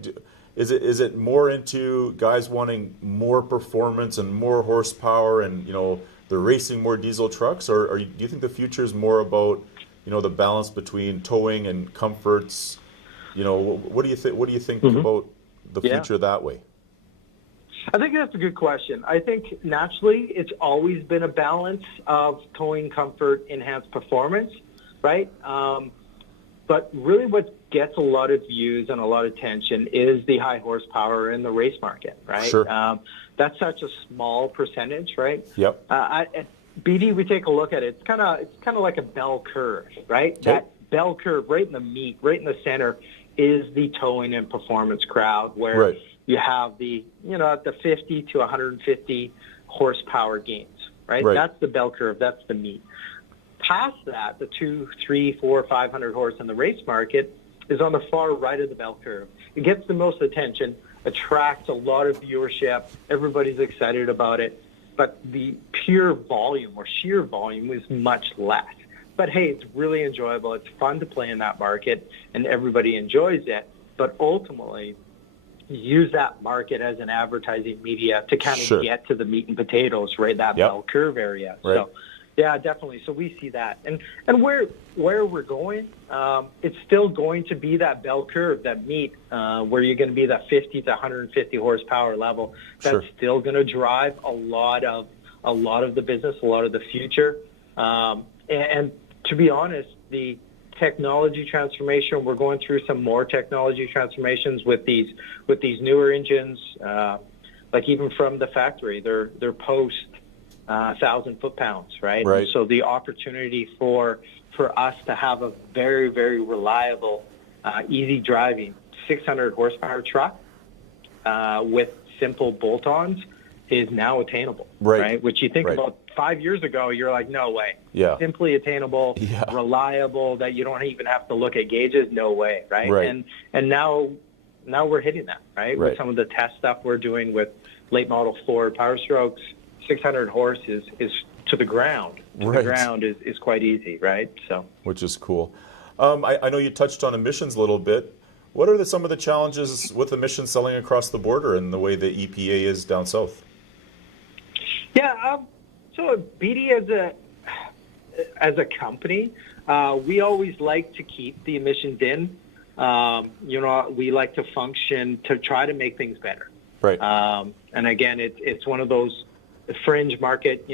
is it more into guys wanting more performance and more horsepower and they're racing more diesel trucks, or do you think the future is more about the balance between towing and comforts? What do you think? What do you think about the future that way? I think that's a good question. I think naturally it's always been a balance of towing, comfort, enhanced performance, right? But really what gets a lot of views and a lot of attention is the high horsepower in the race market, right? Sure. That's such a small percentage, right? Yep. At BD, we take a look at it. It's kind of like a bell curve, right? Yep. That bell curve right in the meat, right in the center, is the towing and performance crowd where you have the 50 to 150 horsepower gains, right? That's the bell curve. That's the meat. Past that, the 200, 300, 400, 500 horse in the race market is on the far right of the bell curve. It gets the most attention, attracts a lot of viewership. Everybody's excited about it. But the pure volume or sheer volume is much less. But hey, it's really enjoyable. It's fun to play in that market, and everybody enjoys it. But ultimately, use that market as an advertising media to kind of get to the meat and potatoes, right? That bell curve area. Right. So, yeah, definitely. So we see that. And where we're going, it's still going to be that bell curve, that meat, where you're going to be that 50 to 150 horsepower level. That's still going to drive a lot of the business, a lot of the future. And to be honest, the technology transformation, we're going through some more technology transformations with these newer engines, like even from the factory, they're post 1,000 foot-pounds, right? Right. And so the opportunity for us to have a very, very reliable, easy driving 600 horsepower truck with simple bolt-ons is now attainable, right? Which you think about 5 years ago, you're like, no way. Yeah. Simply attainable, reliable, that you don't even have to look at gauges, no way, right? And now we're hitting that, right? With some of the test stuff we're doing with late model Ford Power Strokes, 600 horse is to the ground. The ground is quite easy, right? So, which is cool. I know you touched on emissions a little bit. What are some of the challenges with emissions selling across the border and the way the EPA is down south? Yeah, so BD as a company, we always like to keep the emissions in. We like to function to try to make things better. Right. And again, it's one of those fringe market,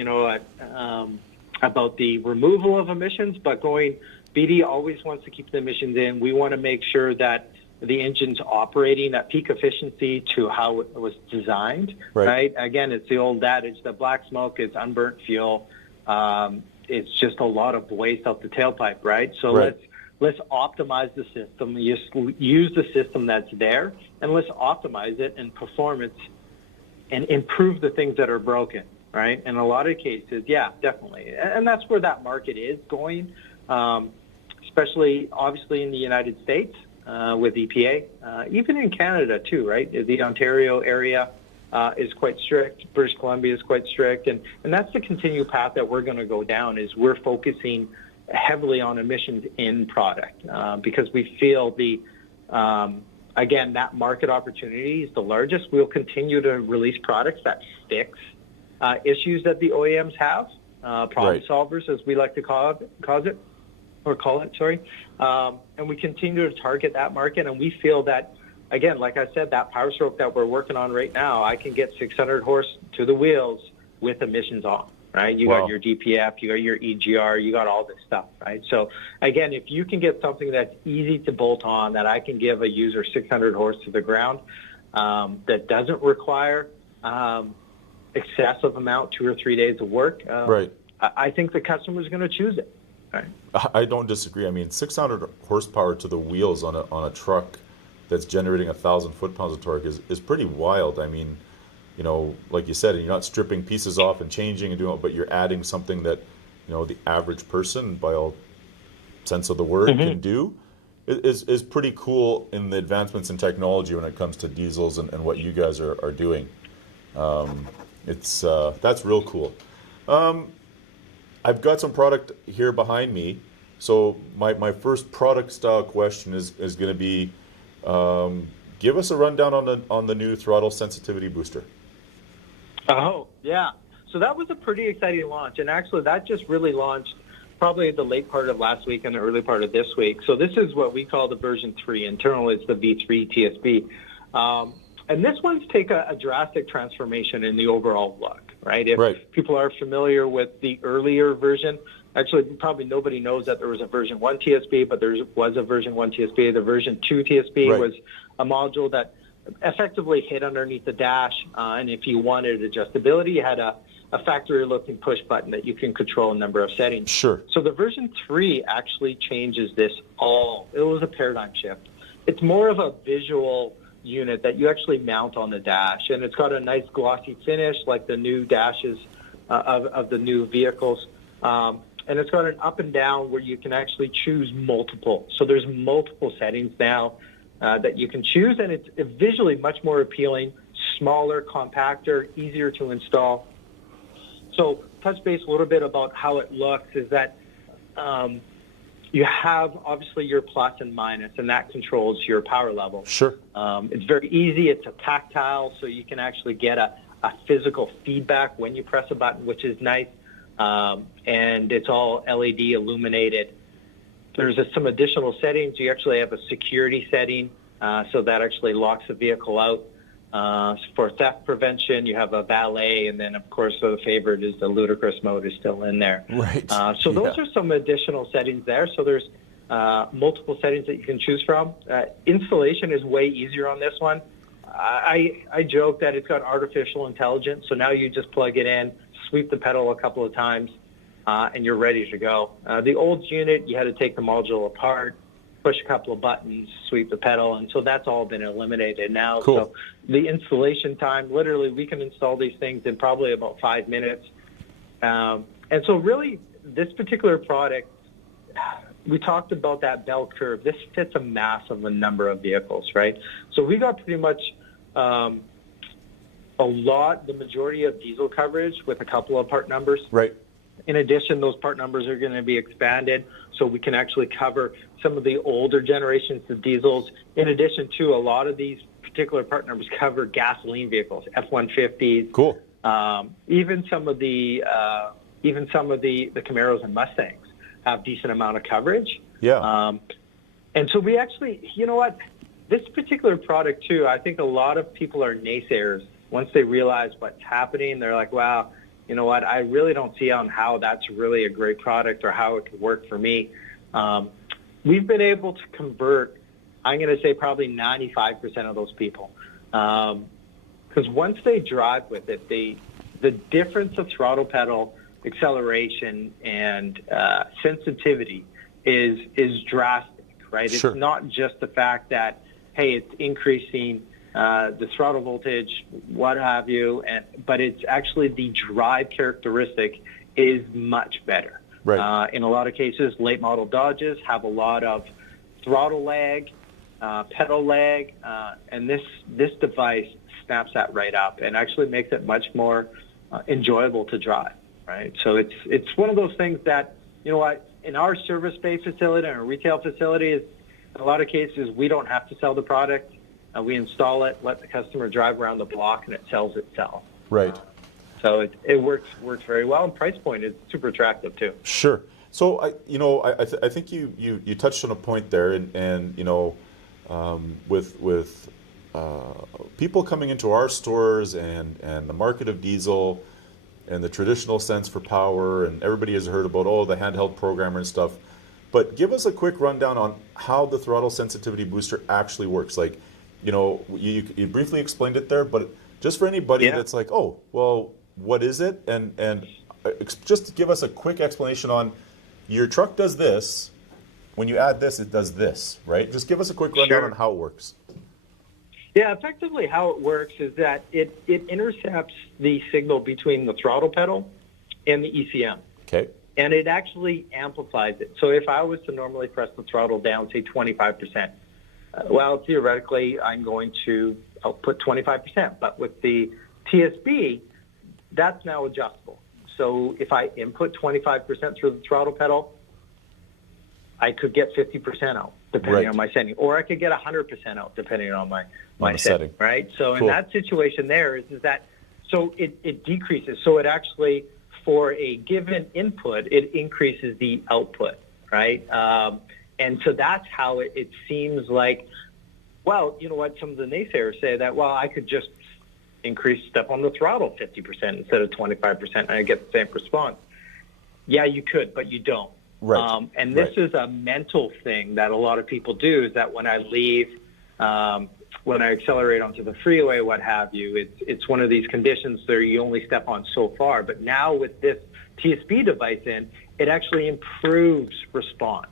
about the removal of emissions, but BD always wants to keep the emissions in. We want to make sure that the engine's operating at peak efficiency to how it was designed, right? Again, it's the old adage, the black smoke is unburnt fuel. It's just a lot of waste out the tailpipe, right? So let's optimize the system, use the system that's there, and let's optimize it in performance and improve the things that are broken, right? In a lot of cases, yeah, definitely. And that's where that market is going, especially obviously in the United States. With EPA, even in Canada too, right? The Ontario area is quite strict. British Columbia is quite strict, and that's the continued path that we're going to go down. Is we're focusing heavily on emissions in product because we feel again that market opportunity is the largest. We'll continue to release products that fix issues that the OEMs have, problem solvers as we like to call it. And we continue to target that market, and we feel that, again, like I said, that Power Stroke that we're working on right now, I can get 600 horse to the wheels with emissions on, right? You got your DPF, you got your EGR, you got all this stuff, right? So, again, if you can get something that's easy to bolt on, that I can give a user 600 horse to the ground, that doesn't require excessive amount, 2 or 3 days of work, I think the customer's going to choose it. Right. I don't disagree. I mean, 600 horsepower to the wheels on a truck that's generating 1,000 foot-pounds of torque is pretty wild. I mean, like you said, you're not stripping pieces off and changing and doing it, but you're adding something that, the average person, by all sense of the word, can do. Is pretty cool in the advancements in technology when it comes to diesels and what you guys are doing. That's real cool. I've got some product here behind me. So my first product style question is going to be, give us a rundown on the new throttle sensitivity booster. Oh, yeah. So that was a pretty exciting launch. And actually that just really launched probably the late part of last week and the early part of this week. So this is what we call the version 3. Internally, it's the V3 TSB. And this one's taken a drastic transformation in the overall look, right? If people are familiar with the earlier version, actually probably nobody knows that there was a version 1 TSB, but there was a version 1 TSB. The version 2 TSB was a module that effectively hid underneath the dash, and if you wanted adjustability, you had a factory-looking push button that you can control a number of settings. Sure. So the version 3 actually changes this all. It was a paradigm shift. It's more of a visual unit that you actually mount on the dash, and it's got a nice glossy finish like the new dashes of the new vehicles, and it's got an up and down where you can actually choose multiple. So there's multiple settings now that you can choose, and it's visually much more appealing, smaller, compactor, easier to install. So touch base a little bit about how it looks is that you have obviously your plus and minus, and that controls your power level. Sure. It's very easy. It's a tactile, so you can actually get a physical feedback when you press a button, which is nice. And it's all LED illuminated. There's some additional settings. You actually have a security setting, so that actually locks the vehicle out. For theft prevention, you have a valet, and then, of course, the favorite is the ludicrous mode is still in there. Right. So those are some additional settings there. So there's multiple settings that you can choose from. Installation is way easier on this one. I joke that it's got artificial intelligence, so now you just plug it in, sweep the pedal a couple of times, and you're ready to go. The old unit, you had to take the module apart, push a couple of buttons, sweep the pedal, and so that's all been eliminated now. Cool. So the installation time, literally, we can install these things in probably about 5 minutes. And so really, this particular product, we talked about that bell curve. This fits a massive number of vehicles, right? So we got pretty much the majority of diesel coverage with a couple of part numbers. Right. In addition, those part numbers are going to be expanded so we can actually cover some of the older generations of diesels. In addition to, a lot of these particular part numbers cover gasoline vehicles, F-150s. Cool. Even some of the Camaros and Mustangs have decent amount of coverage. Yeah. And so we actually, you know what, this particular product too, I think a lot of people are naysayers. Once they realize what's happening, they're like, wow, you know what, I really don't see on how that's really a great product or how it could work for me. We've been able to convert, I'm going to say probably 95% of those people. Because once they drive with it, the difference of throttle pedal, acceleration, and sensitivity is drastic, right? Sure. It's not just the fact that, hey, it's increasing the throttle voltage, what have you, but it's actually the drive characteristic is much better. Right. In a lot of cases, late model Dodges have a lot of throttle lag, pedal lag, and this device snaps that right up and actually makes it much more enjoyable to drive, right? So it's one of those things that, you know what, in our service-based facility and our retail facilities, in a lot of cases, we don't have to sell the product. We install it, let the customer drive around the block, and it sells itself. Right. So it works very well, and price point is super attractive too. Sure. So I think you touched on a point there, and you know, with people coming into our stores and the market of diesel and the traditional sense for power, and everybody has heard about the handheld programmer and stuff. But give us a quick rundown on how the throttle sensitivity booster actually works. Like, you know, you briefly explained it there, but just for anybody that's like, oh, well, what is it? And just give us a quick explanation on your truck does this. When you add this, it does this, right? Just give us a quick rundown on how it works. Yeah, effectively how it works is that it intercepts the signal between the throttle pedal and the ECM. Okay. And it actually amplifies it. So if I was to normally press the throttle down, say 25%, well, theoretically, I'm going to output 25%. But with the TSB, that's now adjustable. So if I input 25% through the throttle pedal, I could get 50% out, depending on my setting. Or I could get 100% out, depending on my setting, right? So in that situation there is that, so it decreases. So it actually, for a given input, it increases the output, right? And so that's how it seems like, well, you know what, some of the naysayers say that, well, I could just step on the throttle 50% instead of 25% and I get the same response. Yeah, you could, but you don't. Right. And this is a mental thing that a lot of people do, is that when I leave, when I accelerate onto the freeway, what have you, it's one of these conditions where you only step on so far. But now with this TSB device it actually improves response.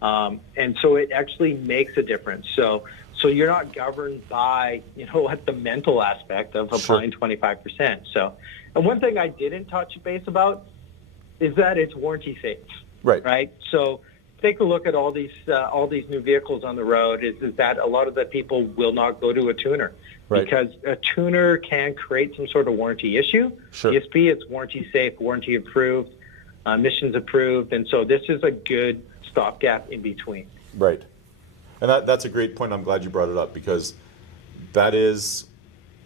And so it actually makes a difference. So you're not governed by, you know what, the mental aspect of applying 25%. So, and one thing I didn't touch base about is that it's warranty safe. Right. So take a look at all these new vehicles on the road. Is that a lot of the people will not go to a tuner because a tuner can create some sort of warranty issue. TSB, it's warranty safe, warranty approved, emissions approved, and so this is a good stopgap in between. Right. And that's a great point. I'm glad you brought it up, because that is,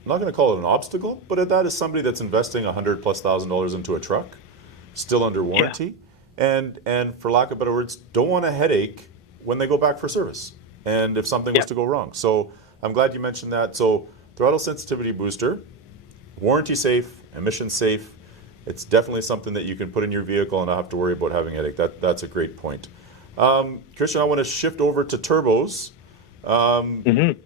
I'm not going to call it an obstacle, but that is somebody that's investing $100,000+ into a truck, still under warranty, and for lack of better words, don't want a headache when they go back for service, and if something was to go wrong. So I'm glad you mentioned that. So throttle sensitivity booster, warranty safe, emission safe. It's definitely something that you can put in your vehicle and not have to worry about having a headache. That's a great point. Christian, I want to shift over to turbos.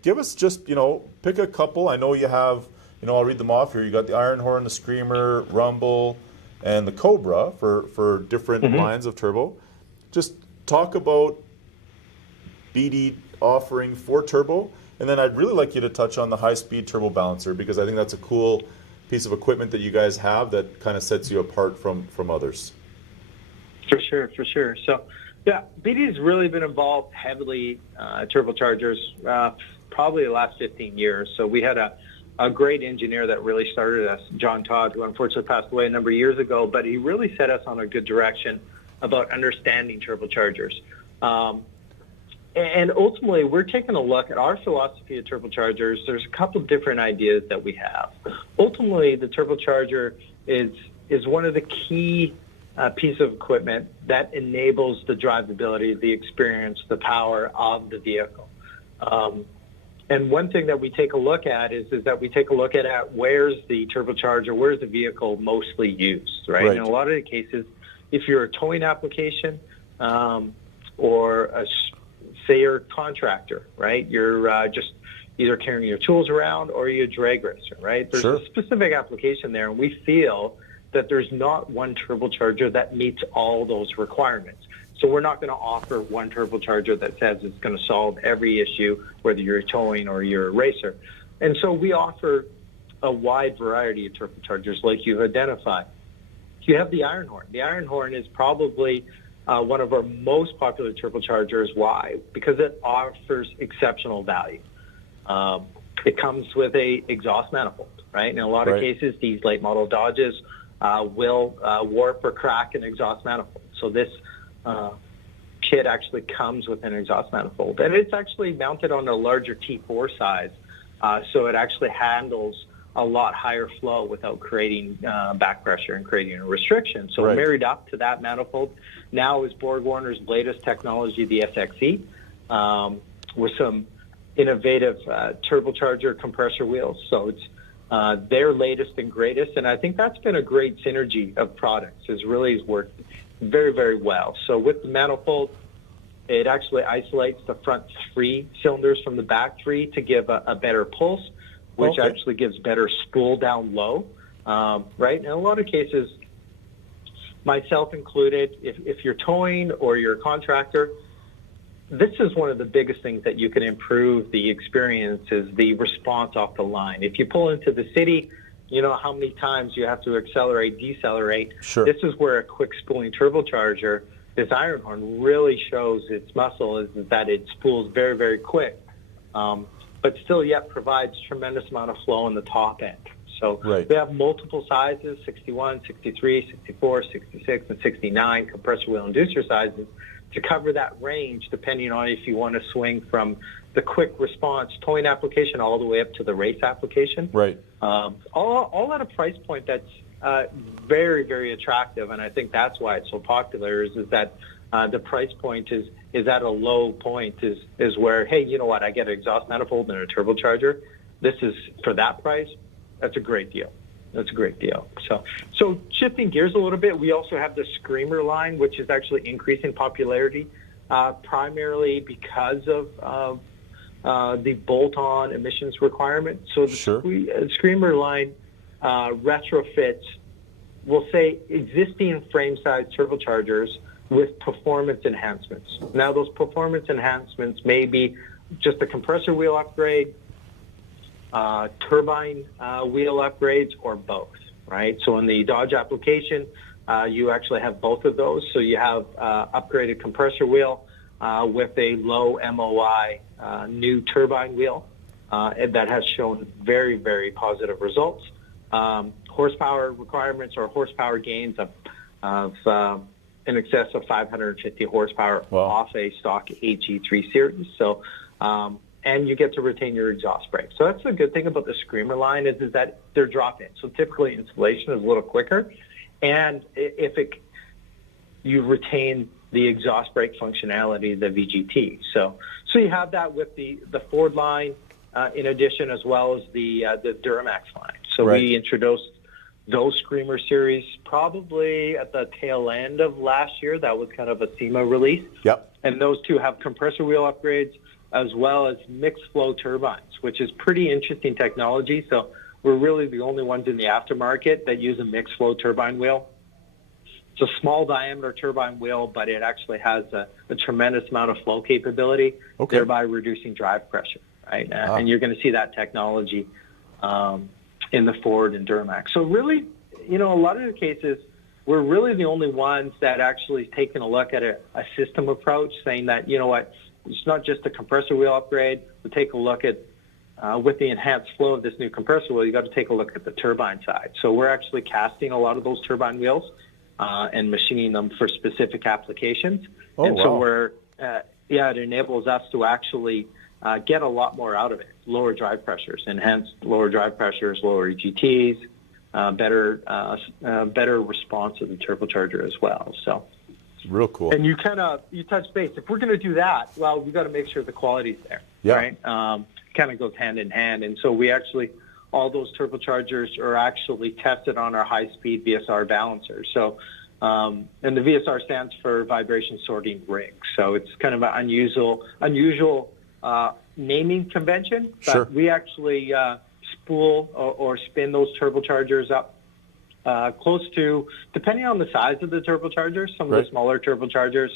Give us just, pick a couple. I know you have, I'll read them off here. You got the Iron Horn, the Screamer, Rumble, and the Cobra for different lines of turbo. Just talk about BD offering for turbo? And then I'd really like you to touch on the high-speed turbo balancer, because I think that's a cool piece of equipment that you guys have that kind of sets you apart from others. For sure. So, yeah, BD's really been involved heavily turbochargers probably the last 15 years. So we had a great engineer that really started us, John Todd, who unfortunately passed away a number of years ago, but he really set us on a good direction about understanding turbochargers. And ultimately, we're taking a look at our philosophy of turbochargers. There's a couple of different ideas that we have. Ultimately, the turbocharger is one of the key pieces of equipment that enables the drivability, the experience, the power of the vehicle. And one thing that we take a look at is that we take a look at where's the turbocharger, where's the vehicle mostly used, right? In a lot of the cases, if you're a towing application or say you're a contractor, right? You're just either carrying your tools around or you're a drag racer, right? There's a specific application there, and we feel that there's not one turbocharger that meets all those requirements. So we're not going to offer one turbocharger that says it's going to solve every issue, whether you're towing or you're a racer. And so we offer a wide variety of turbochargers like you've identified. You have the iron horn. The iron horn is probably one of our most popular turbochargers. Why? Because it offers exceptional value. It comes with a exhaust manifold, right? In a lot of cases, these late model Dodges will warp or crack an exhaust manifold. So this kit actually comes with an exhaust manifold, and it's actually mounted on a larger T4 size, so it actually handles a lot higher flow without creating back pressure and creating a restriction. So married up to that manifold now is BorgWarner's latest technology, the SXE, with some innovative turbocharger compressor wheels. So it's their latest and greatest, and I think that's been a great synergy of products. It's really worked very, very well. So with the manifold, it actually isolates the front 3 cylinders from the back 3 to give a better pulse, which actually gives better spool down low, right? In a lot of cases, myself included, if you're towing or you're a contractor, this is one of the biggest things that you can improve the experience is the response off the line. If you pull into the city, you know how many times you have to accelerate, decelerate. This is where a quick spooling turbocharger, this iron horn, really shows its muscle is that it spools very, very quick, but still yet provides tremendous amount of flow in the top end. So we have multiple sizes, 61, 63, 64, 66, and 69 compressor wheel inducer sizes to cover that range, depending on if you want to swing from the quick response towing application all the way up to the race application. All at a price point that's very, very attractive, and I think that's why it's so popular. Is that the price point is at a low point. Is where, hey, you know what? I get an exhaust manifold and a turbocharger. This is for that price. That's a great deal. That's a great deal. So shifting gears a little bit, we also have the Screamer line, which is actually increasing popularity, primarily because of the bolt-on emissions requirement. So the Screamer line retrofits, we'll say, existing frame-size turbochargers with performance enhancements. Now, those performance enhancements may be just a compressor wheel upgrade, turbine wheel upgrades, or both, right? So in the Dodge application, you actually have both of those. So you have upgraded compressor wheel with a low MOI new turbine wheel that has shown very, very positive results. Horsepower requirements or horsepower gains of in excess of 550 horsepower off a stock HE3 series. So, and you get to retain your exhaust brake. So that's the good thing about the Screamer line is that they're drop-in. So typically installation is a little quicker, and you retain the exhaust brake functionality, the VGT. So you have that with the Ford line, in addition, as well as the Duramax line. So we introduced those Screamer series probably at the tail end of last year. That was kind of a SEMA release. And those two have compressor wheel upgrades as well as mixed flow turbines, which is pretty interesting technology. So we're really the only ones in the aftermarket that use a mixed flow turbine wheel. It's a small diameter turbine wheel, but it actually has a tremendous amount of flow capability, thereby reducing drive pressure, right? And you're going to see that technology in the Ford and Duramax. So really, a lot of the cases, we're really the only ones that actually taken a look at a system approach, saying that, it's not just a compressor wheel upgrade. We take a look at, with the enhanced flow of this new compressor wheel, you got to take a look at the turbine side. So we're actually casting a lot of those turbine wheels and machining them for specific applications. So it enables us to actually get a lot more out of it. Lower drive pressures, enhanced lower drive pressures, lower EGTs, better response of the turbocharger as well. So real cool. And you touch base. If we're going to do that, well, we got to make sure the quality's there, right? Kind of goes hand in hand. And so we actually, all those turbochargers are actually tested on our high-speed VSR balancers. So, and the VSR stands for vibration sorting rig. So it's kind of an unusual naming convention. But we actually spool or spin those turbochargers up close to, depending on the size of the turbochargers, some of the smaller turbochargers,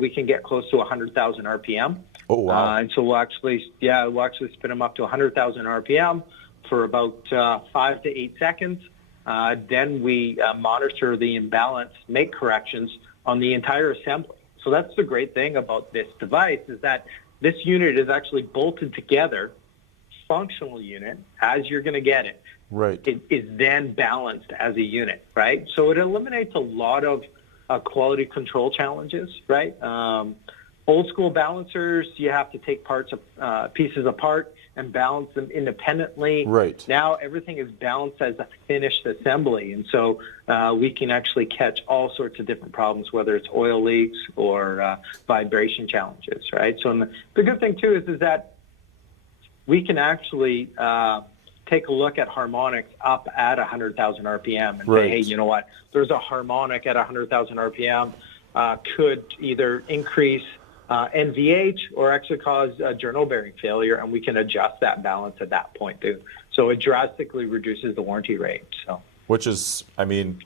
we can get close to 100,000 RPM. Oh, wow. And so we'll actually spin them up to 100,000 RPM for about 5 to 8 seconds. Then we monitor the imbalance, make corrections on the entire assembly. So that's the great thing about this device, is that this unit is actually bolted together, functional unit, as you're going to get it. Right. It is then balanced as a unit, right? So it eliminates a lot of quality control challenges, right? Old school balancers, you have to take pieces apart and balance them independently. Right. Now everything is balanced as a finished assembly, and so we can actually catch all sorts of different problems, whether it's oil leaks or vibration challenges, right? So the good thing too is that we can actually take a look at harmonics up at 100,000 RPM and say, hey, you know what? There's a harmonic at 100,000 RPM could either increase NVH or actually cause a journal bearing failure, and we can adjust that balance at that point too. So it drastically reduces the warranty rate. So, which is, I mean,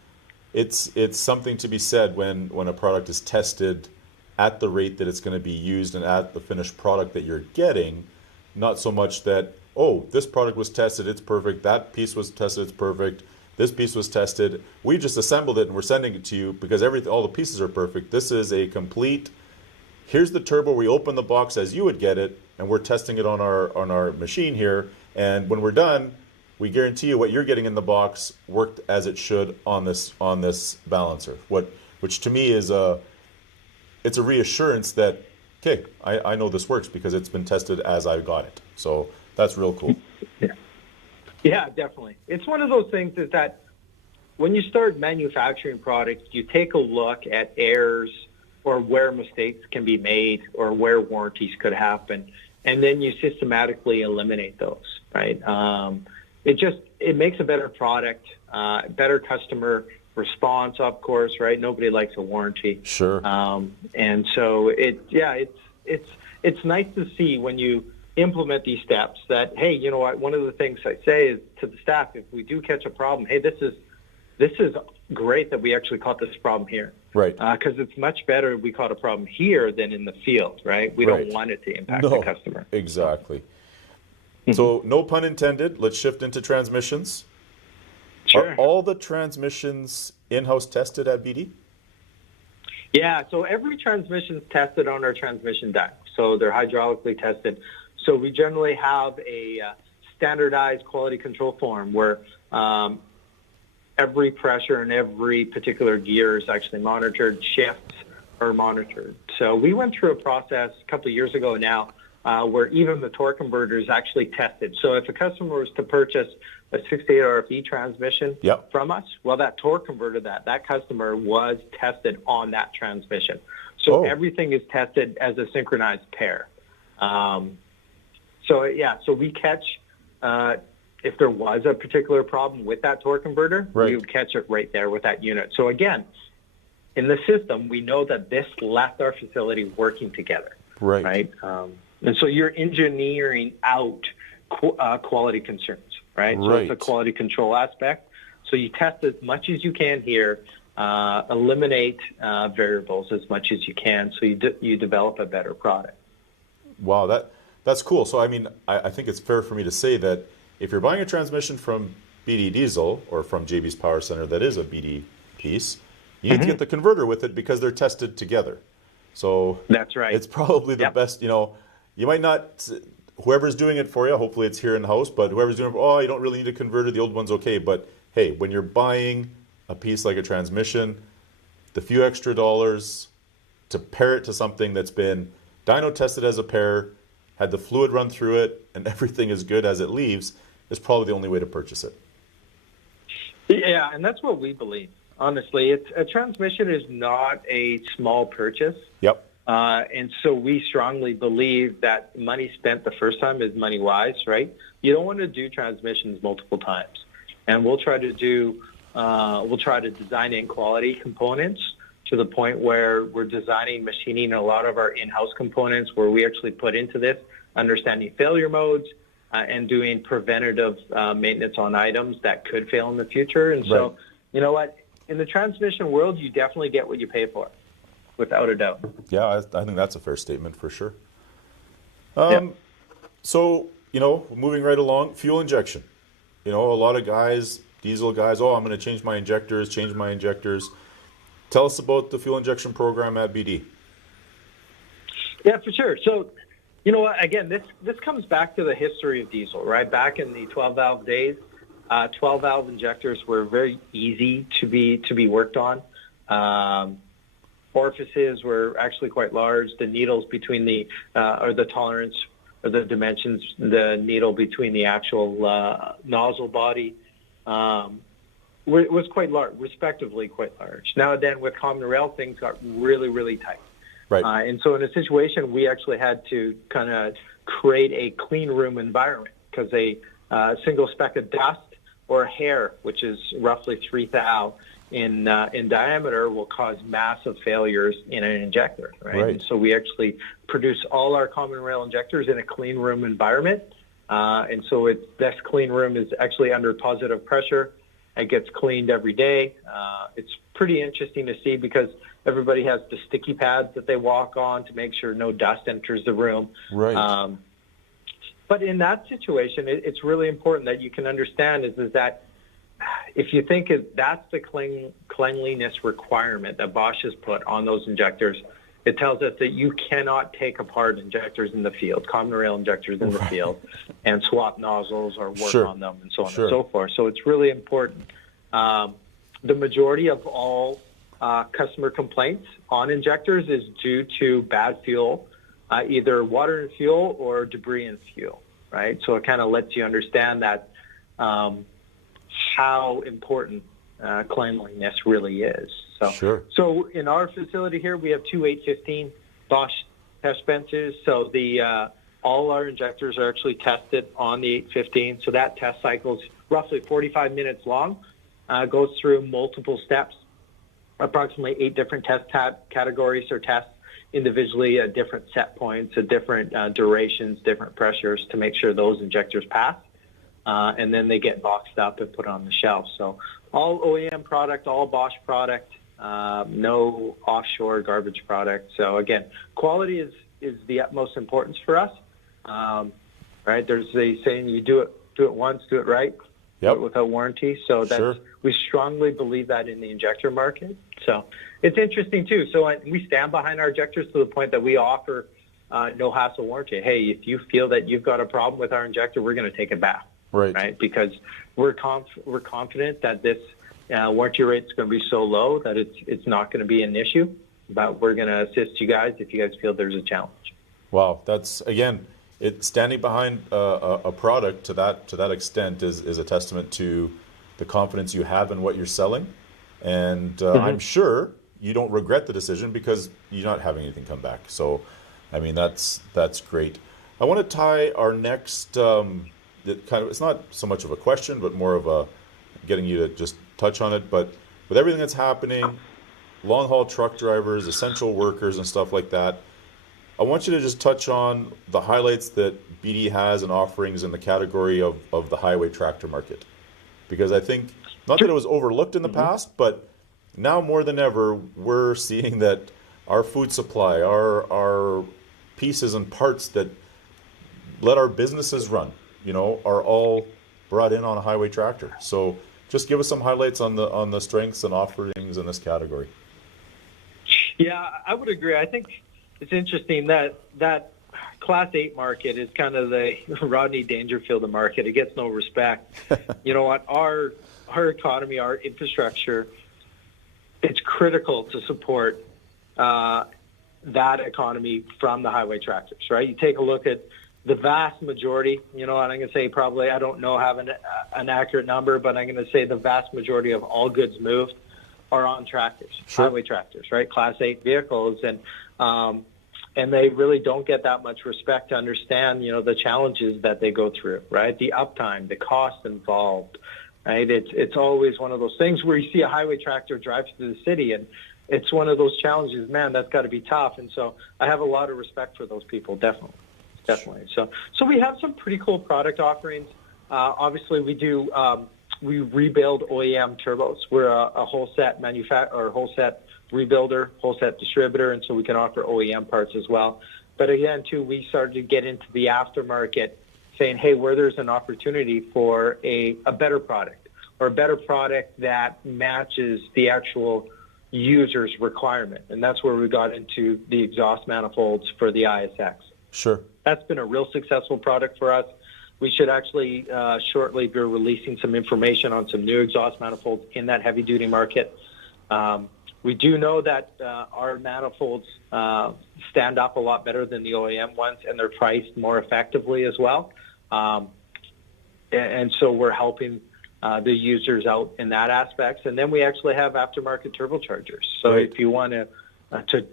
it's something to be said when a product is tested at the rate that it's going to be used and at the finished product that you're getting. Not so much that, oh, this product was tested, it's perfect. That piece was tested, it's perfect. This piece was tested. We just assembled it and we're sending it to you because all the pieces are perfect. This is a complete. Here's the turbo. We open the box as you would get it, and we're testing it on our machine here. And when we're done, we guarantee you what you're getting in the box worked as it should on this balancer. Which to me is it's a reassurance that, okay, I know this works because it's been tested as I got it. So that's real cool. Yeah, definitely. It's one of those things is that when you start manufacturing products, you take a look at errors or where mistakes can be made or where warranties could happen, and then you systematically eliminate those, right? It makes a better product, better customer response, of course, right? Nobody likes a warranty. Sure. And so it's nice to see when you implement these steps that, hey, you know what, one of the things I say is to the staff, if we do catch a problem, hey, this is great that we actually caught this problem here. Right. Because it's much better if we caught a problem here than in the field, right? We don't want it to impact the customer. Exactly. So no pun intended, let's shift into transmissions. Sure. Are all the transmissions in-house tested at BD? Yeah, so every transmission is tested on our transmission deck. So they're hydraulically tested. So we generally have a standardized quality control form where every pressure and every particular gear is actually monitored, shifts are monitored. So we went through a process a couple of years ago now where even the torque converter is actually tested. So if a customer was to purchase a 68 RFE transmission from us, well, that torque converter, that customer was tested on that transmission. So everything is tested as a synchronized pair. So we catch, if there was a particular problem with that torque converter, we would catch it right there with that unit. So again, in the system, we know that this left our facility working together. Right. And so you're engineering out quality concerns, right? So it's a quality control aspect. So you test as much as you can here eliminate variables as much as you can, so you develop a better product. Wow, that's cool. So I mean, I think it's fair for me to say that if you're buying a transmission from BD Diesel or from JB's Power Center that is a BD piece, you need to get the converter with it because they're tested together. So that's right. It's probably the best, you might not, whoever's doing it for you, hopefully it's here in the house, but whoever's doing it, you don't really need a converter, the old one's okay. But hey, when you're buying a piece like a transmission, the few extra dollars to pair it to something that's been dyno tested as a pair, had the fluid run through it, and everything is good as it leaves, is probably the only way to purchase it. Yeah, and that's what we believe. Honestly, a transmission is not a small purchase. Yep. And so we strongly believe that money spent the first time is money wise, right? You don't want to do transmissions multiple times. And we'll try to design in quality components to the point where we're designing, machining a lot of our in-house components where we actually put into this, understanding failure modes, and doing preventative maintenance on items that could fail in the future. And so, you know what? In the transmission world, you definitely get what you pay for, without a doubt. Yeah, I think that's a fair statement for sure. So, moving right along, fuel injection. A lot of guys, diesel guys, I'm going to change my injectors. Tell us about the fuel injection program at BD. Yeah, for sure. So, again, this comes back to the history of diesel, right? Back in the 12-valve days, 12-valve injectors were very easy to be worked on. Orifices were actually quite large. The needles between the tolerance or the dimensions, the needle between the actual nozzle body was quite large, respectively quite large. Now then, with common rail, things got really, really tight. Right. And so in a situation, we actually had to kind of create a clean room environment because a single speck of dust or a hair, which is roughly 3 thou in diameter, will cause massive failures in an injector, right? And so we actually produce all our common rail injectors in a clean room environment. And so this clean room is actually under positive pressure. It gets cleaned every day. It's pretty interesting to see because everybody has the sticky pads that they walk on to make sure no dust enters the room. Right. But in that situation, it's really important that you can understand is that if you think that's the cleanliness requirement that Bosch has put on those injectors, it tells us that you cannot take apart injectors in the field, common rail injectors in the field, and swap nozzles or work on them and so on and so forth. So it's really important. The majority of all customer complaints on injectors is due to bad fuel, either water in fuel or debris in fuel, right? So it kind of lets you understand that how important cleanliness really is. So in our facility here, we have two 815 Bosch test benches. So all our injectors are actually tested on the 815. So that test cycle is roughly 45 minutes long, goes through multiple steps, approximately 8 different test categories or tests individually at different set points, at different durations, different pressures to make sure those injectors pass. And then they get boxed up and put on the shelf. So all OEM product, all Bosch product, no offshore garbage product. So again, quality is the utmost importance for us. Right? There's a saying: you do it once, do it right, do it without warranty. So that's we strongly believe that in the injector market. So it's interesting too. So we stand behind our injectors to the point that we offer no hassle warranty. Hey, if you feel that you've got a problem with our injector, we're going to take it back. Right? Because we're confident that this warranty rate is going to be so low that it's not going to be an issue. But we're going to assist you guys if you guys feel there's a challenge. Wow, that's again, standing behind a product to that extent is a testament to the confidence you have in what you're selling, and I'm sure you don't regret the decision because you're not having anything come back. So, I mean, that's great. I want to tie our next. It's not so much of a question, but more of a getting you to just touch on it. But with everything that's happening, long haul truck drivers, essential workers, and stuff like that, I want you to just touch on the highlights that BD has and offerings in the category of the highway tractor market, because I think not that it was overlooked in the past, but now more than ever, we're seeing that our food supply, our pieces and parts that let our businesses run, are all brought in on a highway tractor. So just give us some highlights on the strengths and offerings in this category. Yeah, I would agree. I think it's interesting that Class 8 market is kind of the Rodney Dangerfield market. It gets no respect. You know what? Our economy, our infrastructure, it's critical to support that economy from the highway tractors, right? You take a look at the vast majority, and I'm going to say probably, I don't know, have an accurate number, but I'm going to say the vast majority of all goods moved are on tractors, sure. Highway tractors, right? Class 8 vehicles. And they really don't get that much respect to understand, the challenges that they go through, right? The uptime, the cost involved, right? It's always one of those things where you see a highway tractor drive through the city, and it's one of those challenges, man, that's got to be tough. And so I have a lot of respect for those people, definitely. So we have some pretty cool product offerings. Obviously, we do we rebuild OEM turbos. We're a whole set manufacturer, or whole set rebuilder, whole set distributor, and so we can offer OEM parts as well. But again, too, we started to get into the aftermarket, saying, hey, where there's an opportunity for a better product, or a better product that matches the actual user's requirement. And that's where we got into the exhaust manifolds for the ISX. Sure. That's been a real successful product for us. We should actually shortly be releasing some information on some new exhaust manifolds in that heavy-duty market. We do know that our manifolds stand up a lot better than the OEM ones, and they're priced more effectively as well. And so we're helping the users out in that aspect. And then we actually have aftermarket turbochargers. So right. If you want to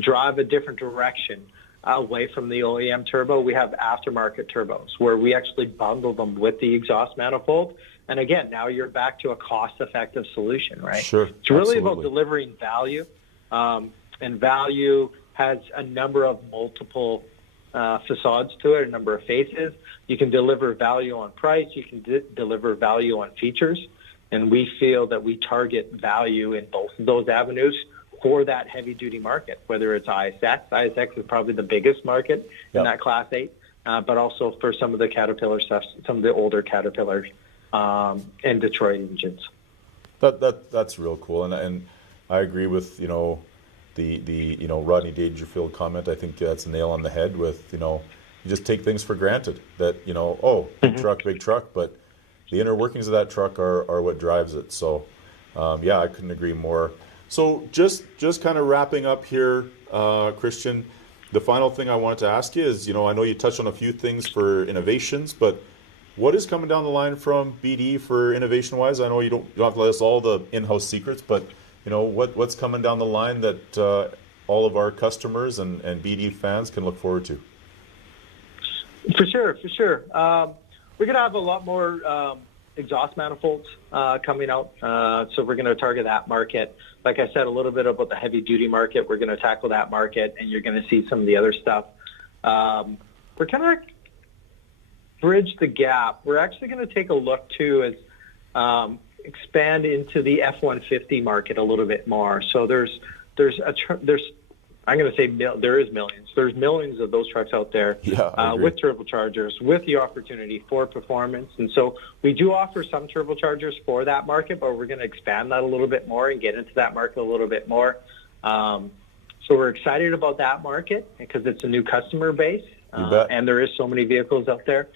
drive a different direction away from the OEM turbo, we have aftermarket turbos where we actually bundle them with the exhaust manifold. And again, now you're back to a cost-effective solution, right? Sure. It's really Absolutely. about delivering value, and value has a number of multiple facades to it, a number of faces. You can deliver value on price. You can deliver value on features. And we feel that we target value in both of those avenues for that heavy-duty market, whether it's ISX. ISX is probably the biggest market in that Class 8, but also for some of the Caterpillar stuff, some of the older Caterpillars and Detroit engines. That's real cool, and I agree with the Rodney Dangerfield comment. I think that's a nail on the head with you just take things for granted that big truck, but the inner workings of that truck are what drives it. So I couldn't agree more. So just kind of wrapping up here, Christian, the final thing I wanted to ask you is, I know you touched on a few things for innovations, but what is coming down the line from BD for innovation-wise? I know you don't have to let us all the in-house secrets, but what's coming down the line that all of our customers and BD fans can look forward to? For sure. We're going to have a lot more exhaust manifolds coming out, so we're going to target that market. Like I said, a little bit about the heavy-duty market. We're going to tackle that market, and you're going to see some of the other stuff. We're kind of bridge the gap. We're actually going to take a look, too, as expand into the F-150 market a little bit more. So I'm going to say there is millions. There's millions of those trucks out there with turbochargers, with the opportunity for performance. And so we do offer some turbochargers for that market, but we're going to expand that a little bit more and get into that market a little bit more. So we're excited about that market because it's a new customer base, and there is so many vehicles out there.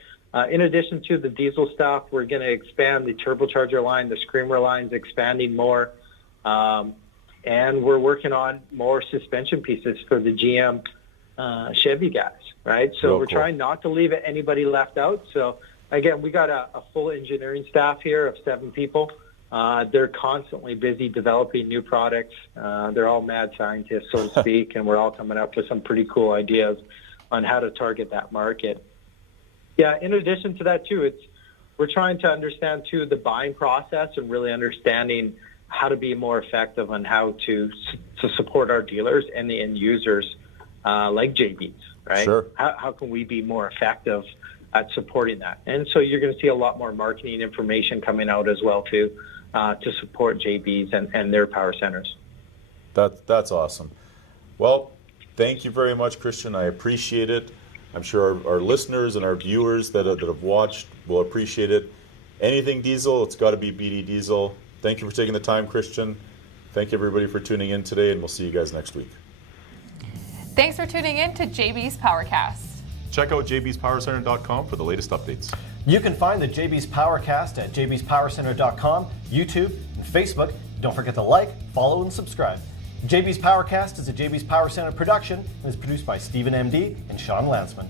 In addition to the diesel stuff, we're going to expand the turbocharger line, the Screamer line's expanding more. And we're working on more suspension pieces for the GM Chevy guys, right? So we're trying not to leave anybody left out. So, again, we got a full engineering staff here of 7 people. They're constantly busy developing new products. They're all mad scientists, so to speak, and we're all coming up with some pretty cool ideas on how to target that market. Yeah, in addition to that, too, we're trying to understand, too, the buying process and really understanding how to be more effective on how to support our dealers and the end users like JBs, right? Sure. How can we be more effective at supporting that? And so you're going to see a lot more marketing information coming out as well, too. to support JBs and their power centers. That's awesome. Well, thank you very much, Christian. I appreciate it. I'm sure our listeners and our viewers that have watched will appreciate it. Anything diesel, it's got to be BD Diesel. Thank you for taking the time, Christian. Thank you, everybody, for tuning in today, and we'll see you guys next week. Thanks for tuning in to JB's Powercast. Check out jbspowercenter.com for the latest updates. You can find the JBs Powercast at jbspowercenter.com, YouTube, and Facebook. Don't forget to like, follow, and subscribe. JBs Powercast is a JBs Power Center production and is produced by Stephen MD and Sean Lansman.